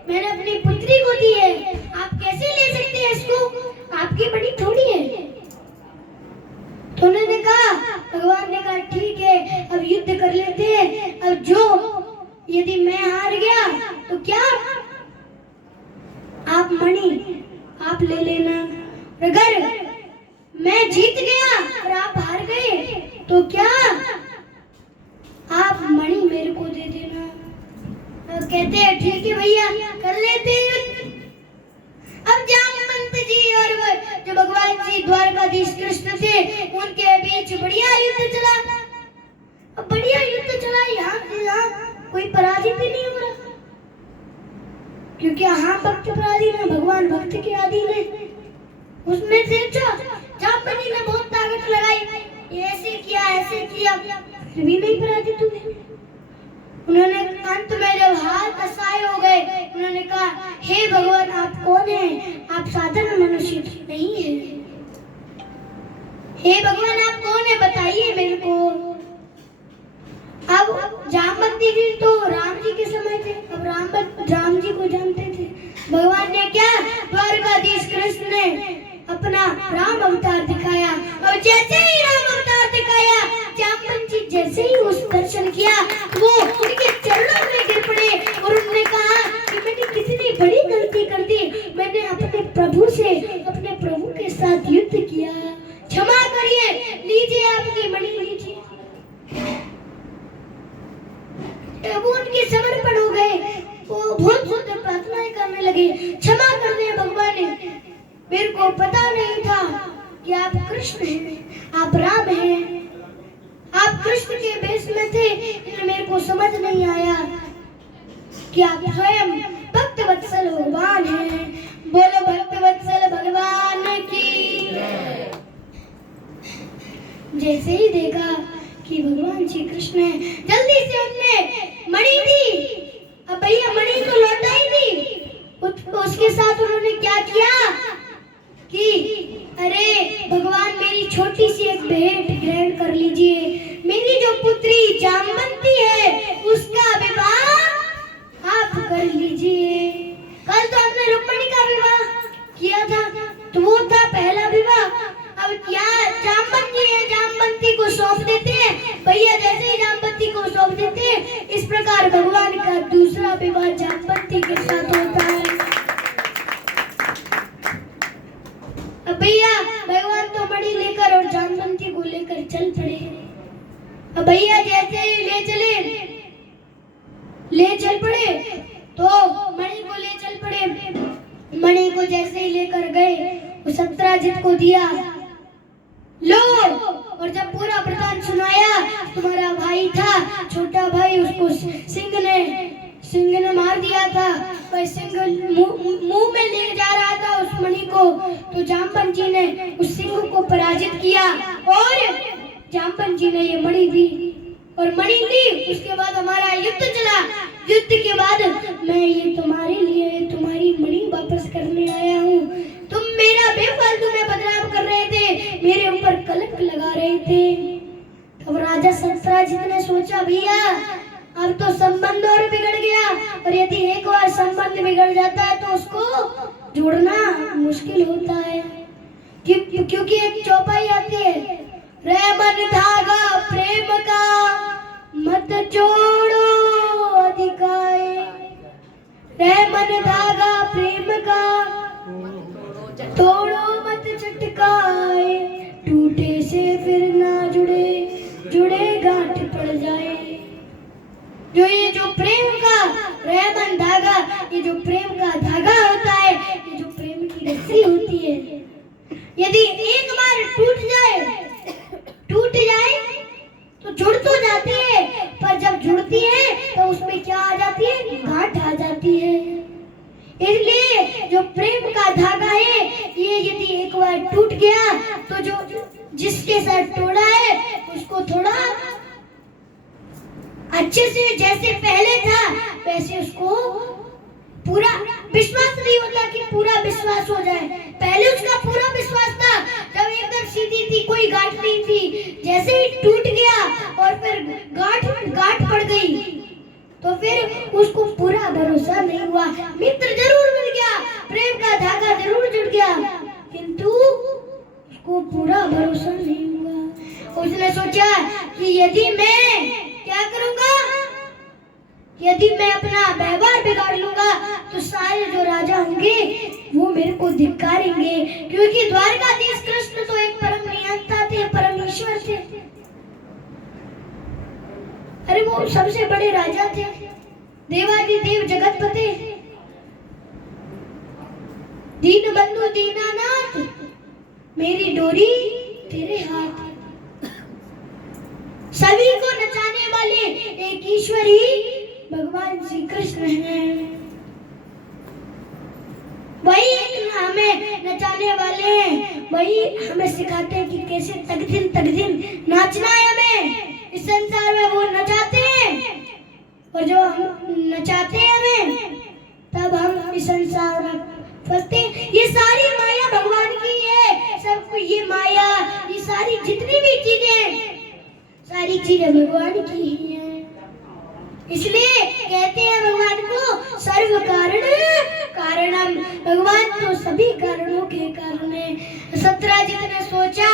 मैंने अपनी पुत्री को दी है, आप कैसे ले सकते हैं इसको, आपकी बड़ी थोड़ी है। तो उन्होंने कहा, भगवान ने कहा ठीक है अब युद्ध कर लेते हैं, अब जो यदि मैं हार गया तो क्या, आप मणि आप ले लेना, अगर मैं जीत गया और आप हार गए तो क्या आप मणि मेरे को दे देना। तो कहते हैं ठीक है भैया कर लेते हैं। अब जामवंत जी और जो भगवान जी द्वारकाधीश कृष्ण थे उनके बीच बढ़िया युद्ध चला। अब बढ़िया युद्ध चला, यहाँ कोई पराजित भी नहीं हो रहा, क्योंकि हाँ भक्त पराधीन है, भगवान भक्त के अधीन है। उसमें से जामवंत जी ने बहुत ताकत लगाई, ऐसे किया फिर भी नहीं पराजित हुए। उन्होंने अंत में जब हाथ असहाय हो गए, उन्होंने कहा हे भगवान आप कौन हैं, आप साधारण मनुष्य नहीं है, हे भगवान आप कौन है बताइए मेरे को। अब जामवंत जी तो राम जी के समय थे, अब राम जी को जानते थे। भगवान ने क्या, द्वारकाधीश कृष्ण ने अपना राम अवतार दिखाया और जैसे ही राम अवतार दिखाया जामवंत जी जैसे ही उस दर्शन किया वो उनके चरणों में गिर पड़े और उन्होंने कहा कि मैंने कितनी बड़ी गलती कर दी, मैंने अपने प्रभु के साथ युद्ध किया, क्षमा करिए, लीजिए आपकी मणि लीजिए। वो उनके समर्पण हो गए, वो बहुत सुंदर प्रार्थनाएं करने लगे, क्षमा कर दें भगवान, मेरे को पता नहीं था कि आप कृष्ण हैं, आप राम हैं, आप कृष्ण के वेश में थे, लेकिन मेरे को समझ नहीं आया कि आप स्वयं भक्त वत्सल भगवान हैं। बोलो भक्त वत्सल भगवान की। जैसे ही देखा कि भगवान श्री कृष्ण है, जल्दी से उनने मणि दी। अब भैया मणि तो लौटाई दी, उसके साथ उन्होंने क्या किया कि अरे भगवान मेरी छोटी सी एक भेंट ग्रहण कर लीजिए, मेरी जो पुत्री जामवंती है उसका विवाह आप कर लीजिए। कल तो हमने रुक्मिणी का विवाह किया था, तो वो था पहला विवाह। अब क्या जामवंती है, जामवंती को सौंप देते हैं भैया, जैसे ही जामवंती को सौंप देते हैं इस प्रकार भगवान का दूसरा विवाह जामवंती के साथ होता है। भैया भगवान तो मणि लेकर और जामवंती को लेकर चल पड़े। अब भैया जैसे ही ले चल पड़े तो मणि को ले चल पड़े। मणि को जैसे ही लेकर गए वो सत्राजित को दिया, लो, और जब पूरा वृतांत सुनाया, तुम्हारा भाई था छोटा भाई, उसको सिंह ने मार दिया था, वह सिंह मुंह में ले जा रहा था उस मणि को, तो जामवंत जी ने उस सिंह को पराजित किया और जामवंत जी ने ये मणि दी और मणि ली। उसके बाद हमारा युद्ध चला। युद्ध के बाद मैं ये तुम्हारे लिए तुम्हारी मणि वापस करने आया हूँ। तुम मेरा बेफालतू में बदनाम कर रहे थे, मेरे ऊपर कलंक लगा रहे थे। तब राजा सत्राजित ने सोचा भैया अब तो संबंध और बिगड़ गया, और यदि वक्त बिगड़ जाता है तो उसको जोड़ना मुश्किल होता है। क्योंकि एक चौपाई आती है, रे मन धागा प्रेम का मत जोड़ो अधिकाए, रे मन धागा प्रेम का तोड़ो मत चटकाए, टूटे से फिर ना जुड़े, जुड़े गांठ पड़ जाए। जो प्रेम का रहमन धागा, ये जो प्रेम का धागा होता है, ये जो प्रेम की रस्सी होती है, यदि एक बार टूट जाए तो जुड़ तो जाती है, पर जब जुड़ती है तो उसमें क्या आ जाती है, गांठ आ जाती है। इसलिए जो प्रेम का धागा है, ये यदि एक बार टूट गया तो जो जिसके साथ तोड़ा है उसको थोड़ा अच्छे से, जैसे पहले था वैसे उसको पूरा विश्वास नहीं होता कि पूरा विश्वास हो जाए। पहले उसका पूरा विश्वास था, जब एकदम सीधी थी, कोई गांठ नहीं थी, जैसे ही टूट गया और फिर गांठ पड़ गई तो फिर उसको पूरा भरोसा नहीं हुआ। मित्र जरूर मिल गया, प्रेम का धागा जरूर जुड़ गया, किंतु उसको पूरा भरोसा नहीं हुआ। उसने सोचा कि यदि मैं क्या करूंगा, यदि मैं अपना व्यवहार बिगाड़ लूंगा तो सारे जो राजा होंगे वो मेरे को धिक्कारेंगे, क्योंकि द्वारकाधीश कृष्ण तो एक परम नियंता थे, परमेश्वर थे। अरे वो सबसे बड़े राजा थे, देवादिदेव जगतपति, दीन बंधु दीनानाथ, मेरी डोरी तेरे हाथ। सभी को नचाने वाले एक ईश्वर ही भगवान श्री कृष्ण हैं। वही हमें नचाने वाले हैं, वही हमें सिखाते हैं कि कैसे तक दिन नाचना है हमें। इस संसार में वो नचाते हैं, और जो हम नचाते हैं हमें, तब हम इस संसार में फंसते हैं। ये सारी माया भगवान की है, सबको ये माया, ये सारी जितनी भी चीजें, सारी चीजें भगवान की ही हैं। इसलिए कहते हैं भगवान को सर्व कारण कारणम, भगवान तो सभी कारणों के कारण है। सत्यराज ने सोचा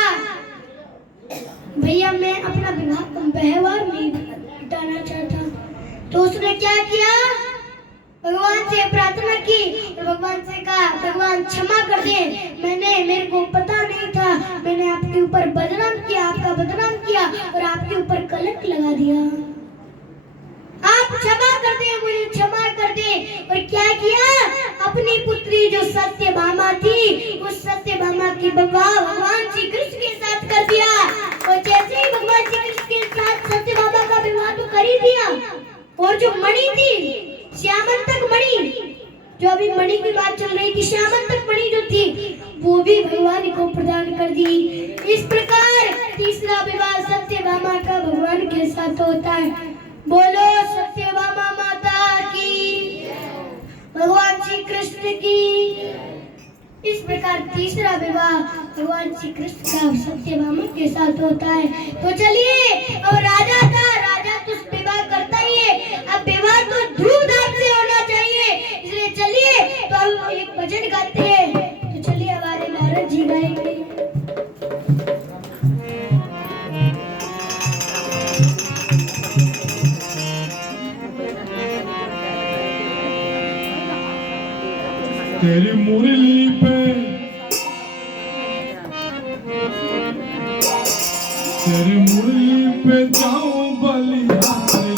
भैया मैं अपना व्यवहार नहीं हटाना चाहता, तो उसने क्या किया, भगवान से प्रार्थना की और भगवान से कहा, भगवान क्षमा कर दे, मेरे को पता नहीं था, मैंने आपके ऊपर बदनाम किया, आपका बदनाम किया और आपके ऊपर कलंक लगा दिया, आप क्षमा कर दे, मुझे क्षमा कर दे। और क्या किया, अपनी पुत्री जो सत्यभामा थी, उस सत्यभामा की विवाह भगवान श्री कृष्ण के साथ कर दिया। और जैसे ही भगवान श्री कृष्ण के साथ सत्यभामा का विवाह तो कर ही दिया, और जो मणि थी, श्यामंतक मणि, जो अभी मणि की बात चल रही थी, श्यामंतक मणि जो थी वो भी भगवान को प्रदान कर दी। इस प्रकार तीसरा विवाह सत्यभामा का भगवान के साथ होता है। बोलो सत्यभामा माता की, भगवान श्री कृष्ण की। इस प्रकार तीसरा विवाह भगवान श्री कृष्ण का सत्यभामा के साथ होता है। तो चलिए, अब राजा था, राजा तो विवाह करता ही है, अब विवाह तो धूमधाम से होना चाहिए। इसलिए चलिए, तो हम एक भजन गाते हैं, तो चलिए हमारे नारद जी गाएंगे। तेरी मुरली पे, तेरी मुरली पे जाऊं बलिहारी,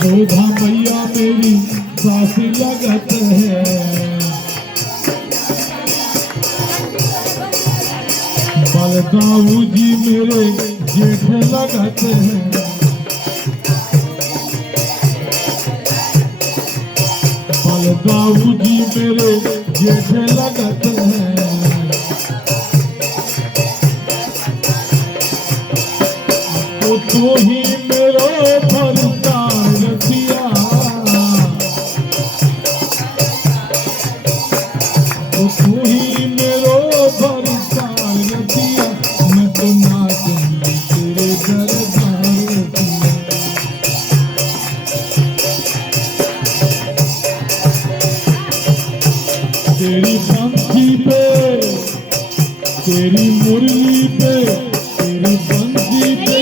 यशोदा मैया मेरी सास लगत है, बलदाऊ जी मेरे जेठ लगत है, बलदाऊ जी मेरे जेठ लगत है। तो ही मेरो भरतार रतिया, तू ही मेरो भरतार रतिया, मैं तो नाचूंगी तेरे दरबार रतिया। तेरी पंखी पे, तेरी मुरली पे, तेरी पंखी पे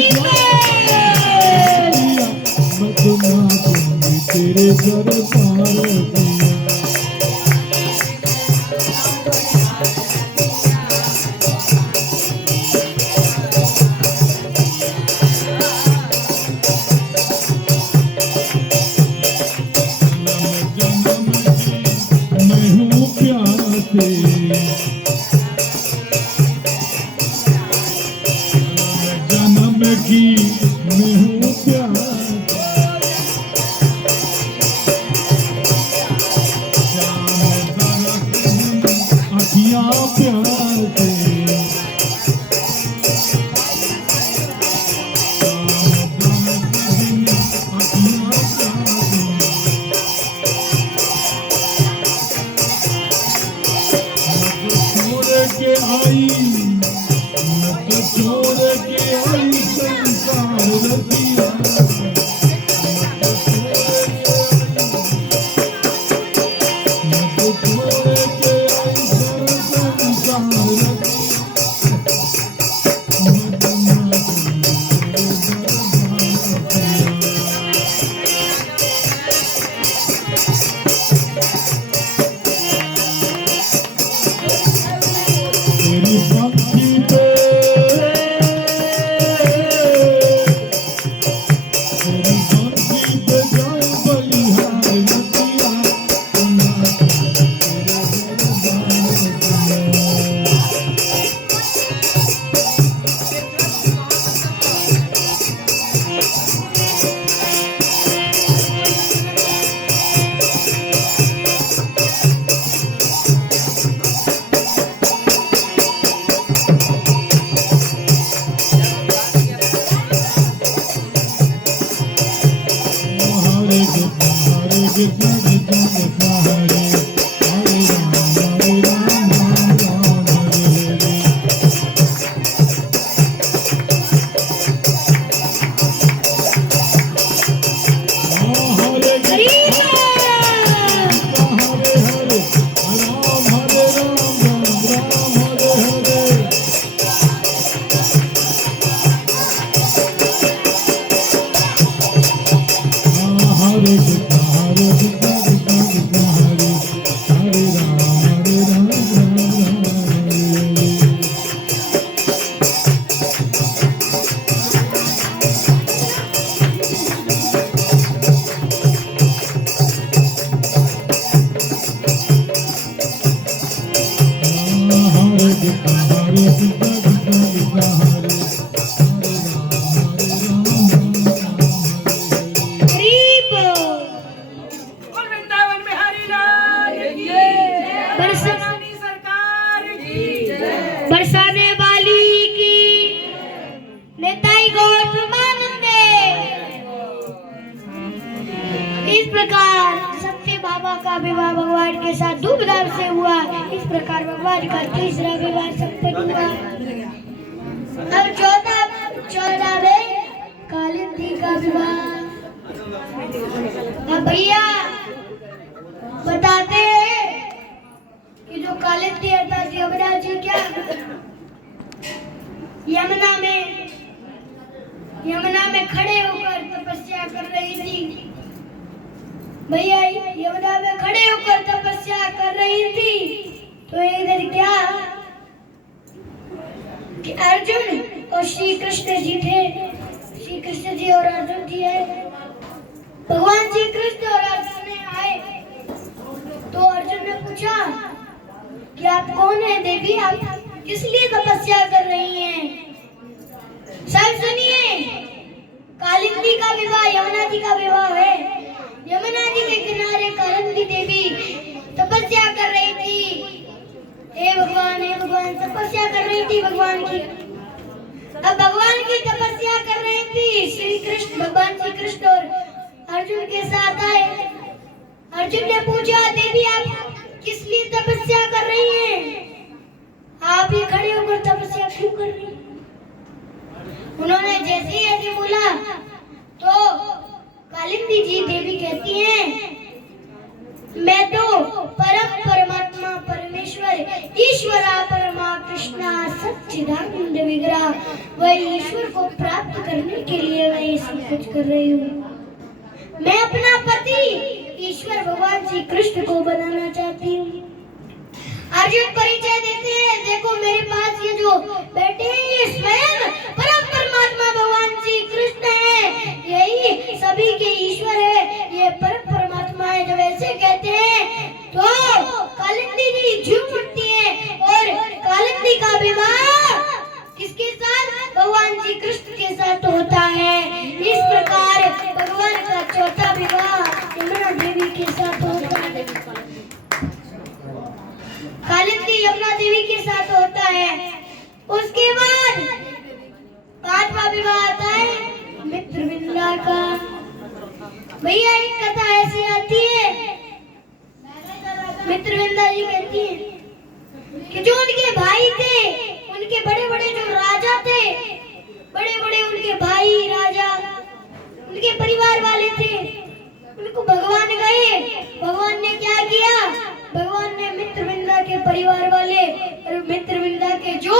तेरे दरबार रतिया। मैं हूँ प्यासे, जन्म की मैं हूँ प्यासे, अखियाँ प्यासे, के आई, मैं तो छोड़ के आई संसार रतिया, मैं तो छोड़ के आई संसार रतिया, मैं तो नाचूंगी तेरे दरबार रतिया। तेरी पंखी पे, तेरी पंखी पे जाऊं बलिहार रतिया, तो नाचूंगी तेरे दरबार Krishna Krishna Krishna Hare Hare Ram Ram Ram Hare Hare। Hare Krishna Hare Hare Ram Hare Ram Ram Ram Hare Hare। Hare Krishna Hare Krishna Krishna Krishna Hare Hare Ram Ram Hare। Hare Krishna Hare Krishna Krishna Krishna Hare Hare Ram Ram Hare। और वृंदावन में हरि लाल की रानी सरकार की बरसाने वाली की नेताई गौर प्रेमानंदे। इस प्रकार सत्य बाबा का विवाह भगवान के साथ धूमधाम से हुआ। इस प्रकार भगवान का तीसरा विवाह संपन्न हुआ। अब 14 में कालिंदी का विवाह। अब भैया बताते हैं कि जो कालिंदी अर्थात यमुना जी क्या यमुना में खड़े होकर तपस्या कर रही थी। भैया यमुना में खड़े होकर तपस्या कर रही थी तो इधर क्या कि अर्जुन और श्री कृष्ण जी थे। श्री कृष्ण जी और अर्जुन जी है। भगवान श्री कृष्ण और अर्जुन आए तो अर्जुन ने पूछा कि आप कौन है देवी, आप किस लिए तपस्या कर रही हैं? सब सुनिए, कालिंदी का विवाह यमुना जी का विवाह है। यमुना जी के किनारे कालिंदी देवी तपस्या कर रही थी। हे भगवान तपस्या कर रही थी भगवान की। अब भगवान की तपस्या कर रही थी श्री कृष्ण, भगवान श्री कृष्ण और अर्जुन के साथ आए। अर्जुन ने पूछा देवी आप किस लिए तपस्या कर रही हैं? आप ये खड़े होकर तपस्या क्यों कर रही हैं? उन्होंने जैसे ही ऐसे बोला तो कालिंदी जी देवी कहती हैं मैं तो परमात्मा परमेश्वर ईश्वरा परमा कृष्णा सच्चिदानंद विग्रह वही ईश्वर को प्राप्त करने के लिए मैं ये सब कुछ कर रही हूँ। मैं अपना पति ईश्वर भगवान श्री कृष्ण को बनाना चाहती हूँ। अर्जुन परिचय देते हैं, देखो मेरे पास ये जो बैठे हैं ये स्वयं परम परमात्मा भगवान श्री कृष्ण है, यही सभी के ईश्वर है, ये परम परमात्मा है। जब ऐसे कहते हैं तो कालिंदी जी झूम उठती है और कालिंदी का विवाह किसके साथ? भगवान श्री कृष्ण के साथ होता है। इस प्रकार भगवान का चौथा विवाह यमुना देवी के साथ होता है। कालिंदी यमुना देवी के साथ होता है। उसके बाद पांचवा विवाह आता है मित्रविंदा का। भैया एक कथा ऐसी आती है, मित्रविंदा जी कहती है कि जो उनके भाई थे, उनके बड़े बड़े जो राजा थे, बड़े बड़े उनके भाई राजा, उनके परिवार वाले थे, उनको भगवान गए। भगवान ने क्या किया? भगवान ने मित्रविंदा के परिवार वाले और मित्रविंदा के जो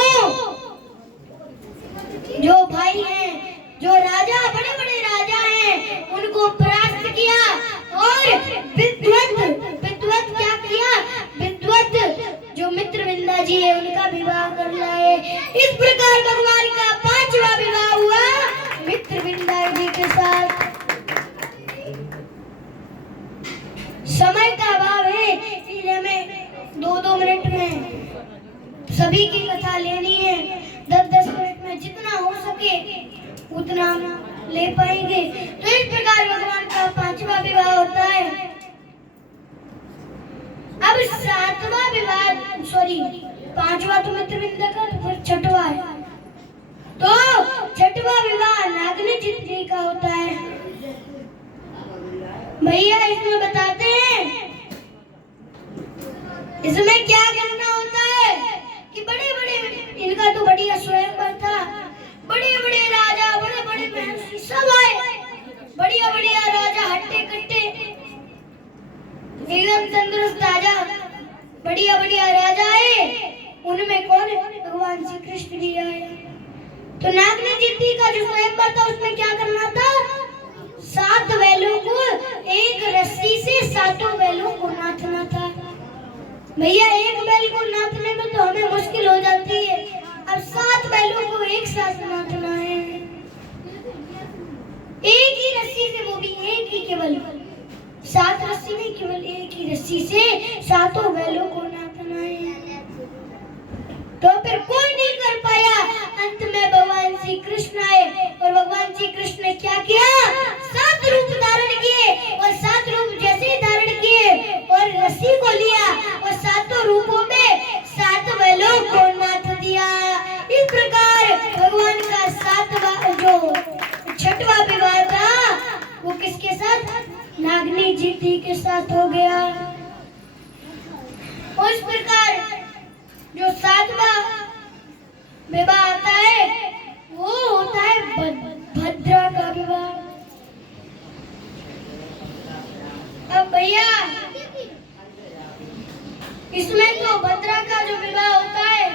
भाई हैं, जो राजा बड़े बड़े राजा हैं, उनको परास्त किया और विद्वत क्या किया? विद्वत जो मित्रविंदा जी है उनका विवाह कर लाए। इस प्रकार भगवान का पांचवा विवाह हुआ मित्रविंदा जी के साथ। समय का अभाव है इसलिए हमें 2-2 मिनट में सभी की कथा लेनी है। 10-10 मिनट में जितना हो सके उतना ले पाएंगे। तो इस प्रकार भगवान का पांचवा विवाह होता है। अब सातवां विवाह, पांचवा तो मित्रविंदा का, तो फिर छठवा है। तो छठवा विवाह नागनी चित्री का होता है। भैया इसमें बताते हैं इसमें क्या करना होता है कि बड़े बड़े, इनका तो बढ़िया स्वयंवर था, बड़े बड़े राजा, बड़े बड़े महर्षि सब आए, बढ़िया बढ़िया राजा, हट्टे कट्टे एकदम तंदुरुस्त राजा, बढ़िया बढ़िया राजा आए। उनमें कौन है? भगवान श्री कृष्ण भी आए। तो नागनी चित्री का जो स्वयंवर था उसमें क्या करना था? 7 बैलों को एक रस्सी से 7 बैलों को नाथना था। भैया एक बैल को नाथने में तो हमें मुश्किल हो जाती है, अब 7 बैलों को एक साथ नाथना है, एक ही रस्सी से, वो भी एक ही, केवल 7 रस्सी नहीं, केवल एक ही रस्सी से 7 बैलों को नाथना है। तो फिर कोई नहीं कर पाया। अंत में भगवान श्री कृष्ण आए और भगवान श्री कृष्ण ने क्या किया? 7 रूप धारण किए और 7 रूप जैसे धारण किए और रस्सी को लिया और 7 रूपों में 7 बैलों को नाथ दिया। इस प्रकार भगवान का 7वां जो छठवां विवाह था वो किसके साथ? नागनी चित्री के साथ हो गया। उस प्रकार जो 7वां विवाह आता है वो होता है भद्रा का विवाह। अब भैया इसमें तो भद्रा का जो विवाह होता है,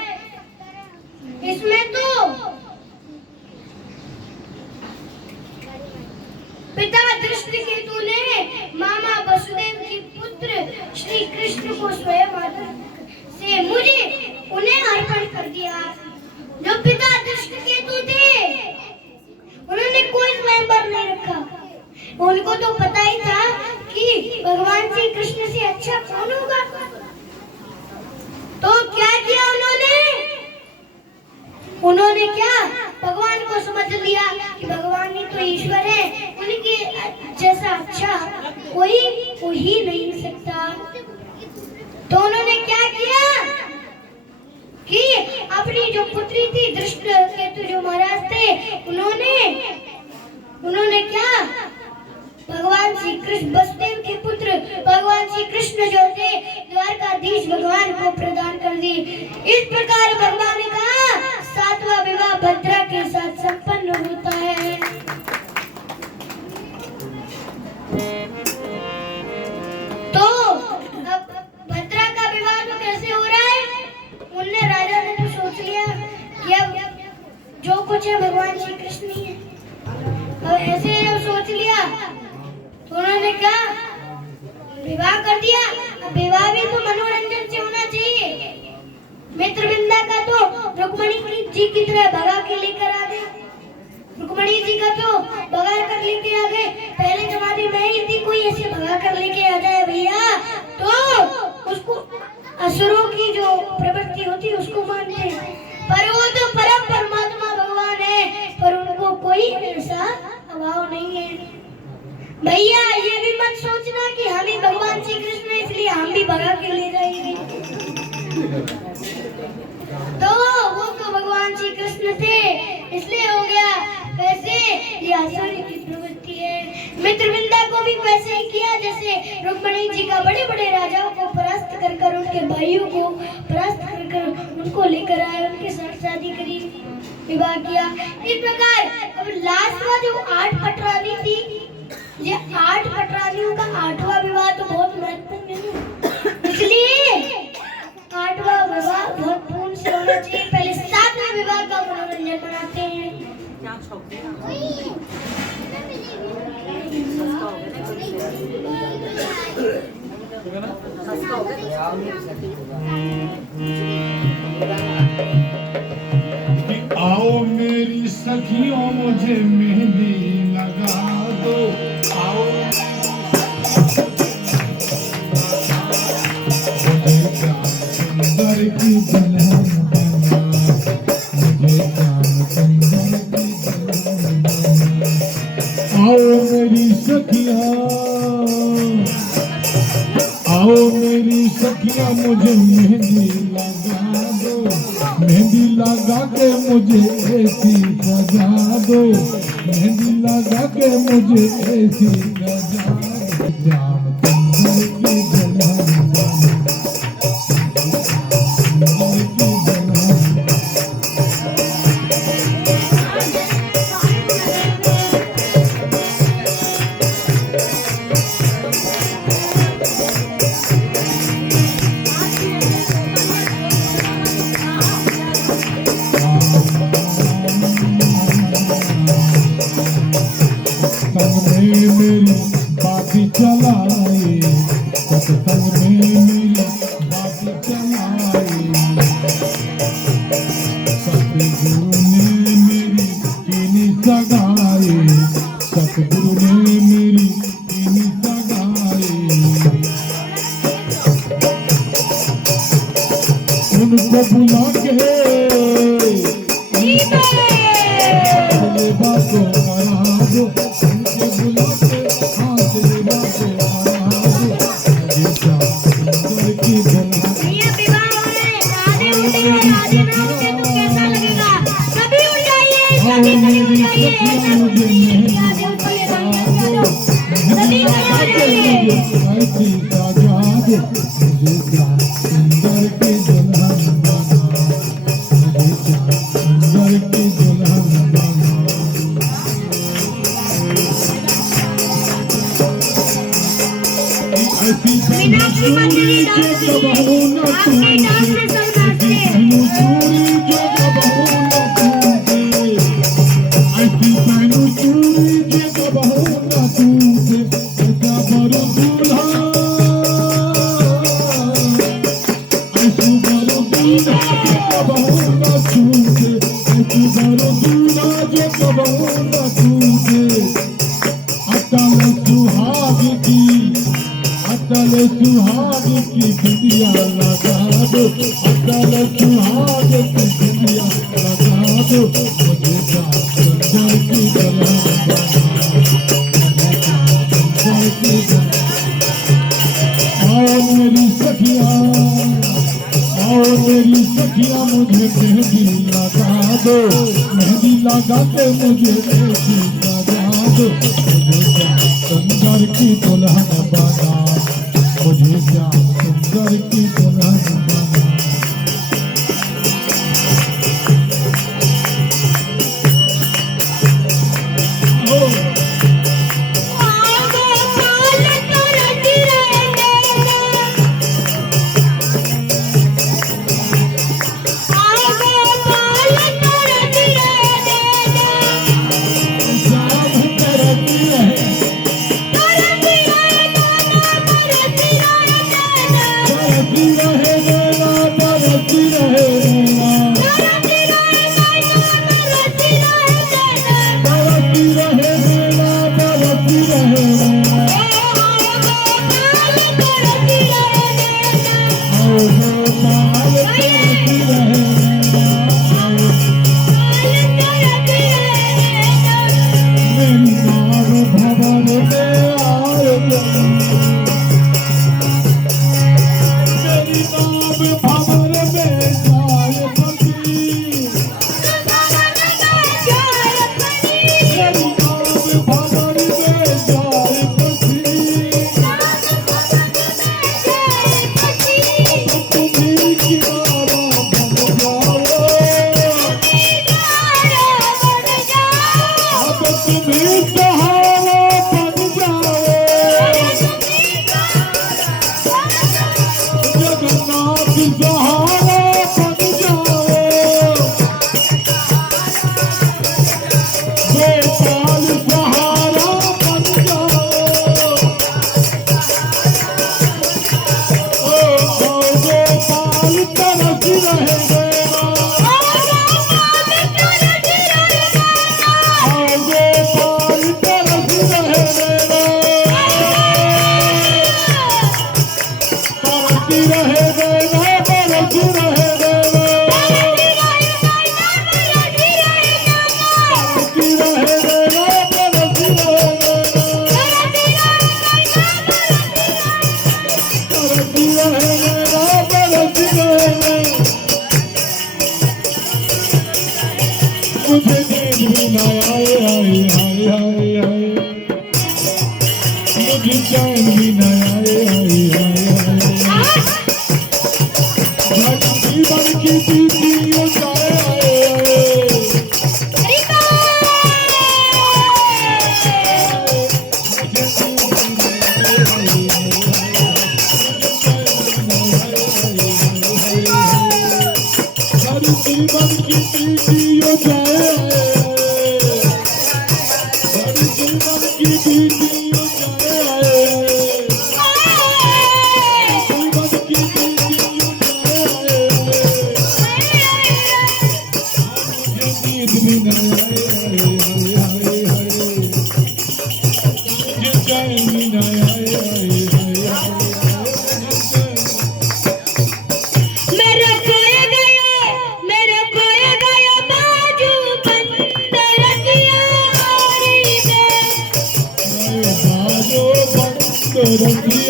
इसमें तो पिता दृष्टिकेतु ने मामा वसुदेव के पुत्र श्री कृष्ण को स्वयं से मुझे उन्हें अर्पण कर दिया। जो पिता दृष्टिकेतु थे उन्होंने कोई स्वयंवर नहीं रखा, उनको तो पता ही था कि भगवान श्री कृष्ण से अच्छा कौन होगा। तो क्या किया उन्होंने क्या भगवान को समझ लिया कि भगवान ही तो ईश्वर है, उनके जैसा अच्छा कोई हो ही नहीं सकता। तो उन्होंने क्या किया कि अपनी जो पुत्री थी धृष्टकेतु जो महाराज थे, उन्होंने क्या भगवान श्री कृष्ण वसुदेव के पुत्र भगवान श्री कृष्ण जो थे द्वारकाधीश भगवान को प्रदान कर दी। इस प्रकार भगवान ने कहा 7वां विवाह भद्रा के साथ संपन्न होता है। तो अब भद्रा का विवाह तो कैसे हो रहा है? उनने राजा ने तो सोच लिया कि अब जो कुछ है भगवान श्री कृष्ण ही है। अब ऐसे ही सोच लिया तो उन्होंने क्या विवाह कर दिया। अब विवाह भी तो मनोरंजन से होना चाहिए। मित्रविंदा का तो रुक्मणी जी की तरह भगा के लेकर आ गए। रुक्मणी जी का तो भगा कर लेके आ गए। पहले जमाने में यदि कोई ऐसे भगा कर लेके आ जाए भैया तो उसको असुरों की जो प्रवृत्ति होती है उसको मानते हैं। पर वो तो परम परमात्मा भगवान है, पर उनको कोई ऐसा अभाव नहीं है। भैया ये भी मत सोचना कि हम ही भगवान श्री कृष्ण है इसलिए हम भी भगा के ले जाएंगे। तो वो तो भगवान श्री कृष्ण थे इसलिए हो गया। वैसे ये आश्चर्य की प्रवृत्ति है। मित्रविंदा को भी वैसे ही किया जैसे रुक्मणी जी का बड़े बड़े राजाओं को परास्त कर उनके भाइयों को परास्त कर उनको लेकर आए, उनके साथ शादी करी, विवाह किया। इस प्रकार अब लास्ट में जो 8 पटरानी थी, ये 8 पटरानियों का 8वां विवाह तो बहुत महत्वपूर्ण है, इसलिए 8वां विवाह बहुत पूर्ण से होना चाहिए। पहले 7वें विवाह का मनोरंजन बनाते हैं। आओ मेरी सखियों मुझे मेहंदी लगा दो। आओ मुझे श्याम सुंदर की दुल्हन बना, मुझे श्याम सुंदर की दुल्हन बना। आओ मेरी सखियां, आओ मेरी सखियां मुझे मेहंदी लगा दो, मेहंदी लगा के मुझे ऐसी सजा दो, मेहंदी लगा के मुझे ऐसी सजा दो। श्याम सुंदर की दुल्हन बना, सुंदर की दुल्हन बना। मेरी बाती चलाई, सत्संग में मेरी बाती चलाई, सतगुरु ने मेरी कीनी सगाई, सतगुरु ने मेरी कीनी सगाई। उनको बुला के बातों करा दो, उनके बुला के हाथ लेवा को करा दो। मुझे श्याम सुंदर की दुल्हन, ये विवाह हो रहे हैं, आधे उठे और आधे ना उठे तो कैसा लगेगा? सभी उठ जाइए, सभी उठ जाइए, मुझे मेहंदी आधे उठे लगा दो, सभी लगा उठ के जाइए। मुझे ऐसी सजा दो। मुझे श्याम सुंदर की दुल्हन बना, मुझे श्याम सुंदर की दुल्हन बना। ऐसी मीनाक्षी मंदिर डांस जो कबहू न आपके डांस में सब नाचते हैं। पहनू चूड़ी जो कबहू न टूटे, ऐसी पहनू चूड़ी जो कबहू न टूटे। ऐसा बरो दूल्हा, ऐसी बरो दूल्हा जो कबहू न छूटे, ऐसी बरो दूल्हा जो कबहू न टूटे। अटल दो मुझे श्याम सुंदर की दुल्हन बना आओ मेरी सखिया मुझे मेहंदी लगा दो मेहंदी लगा के मुझे मेहंदी लगा दो मुझे श्याम सुंदर की दुल्हन बना मुझे श्याम सुंदर की दुल्हन बना मुझे चैन भी न आए बन की पीती Thank you.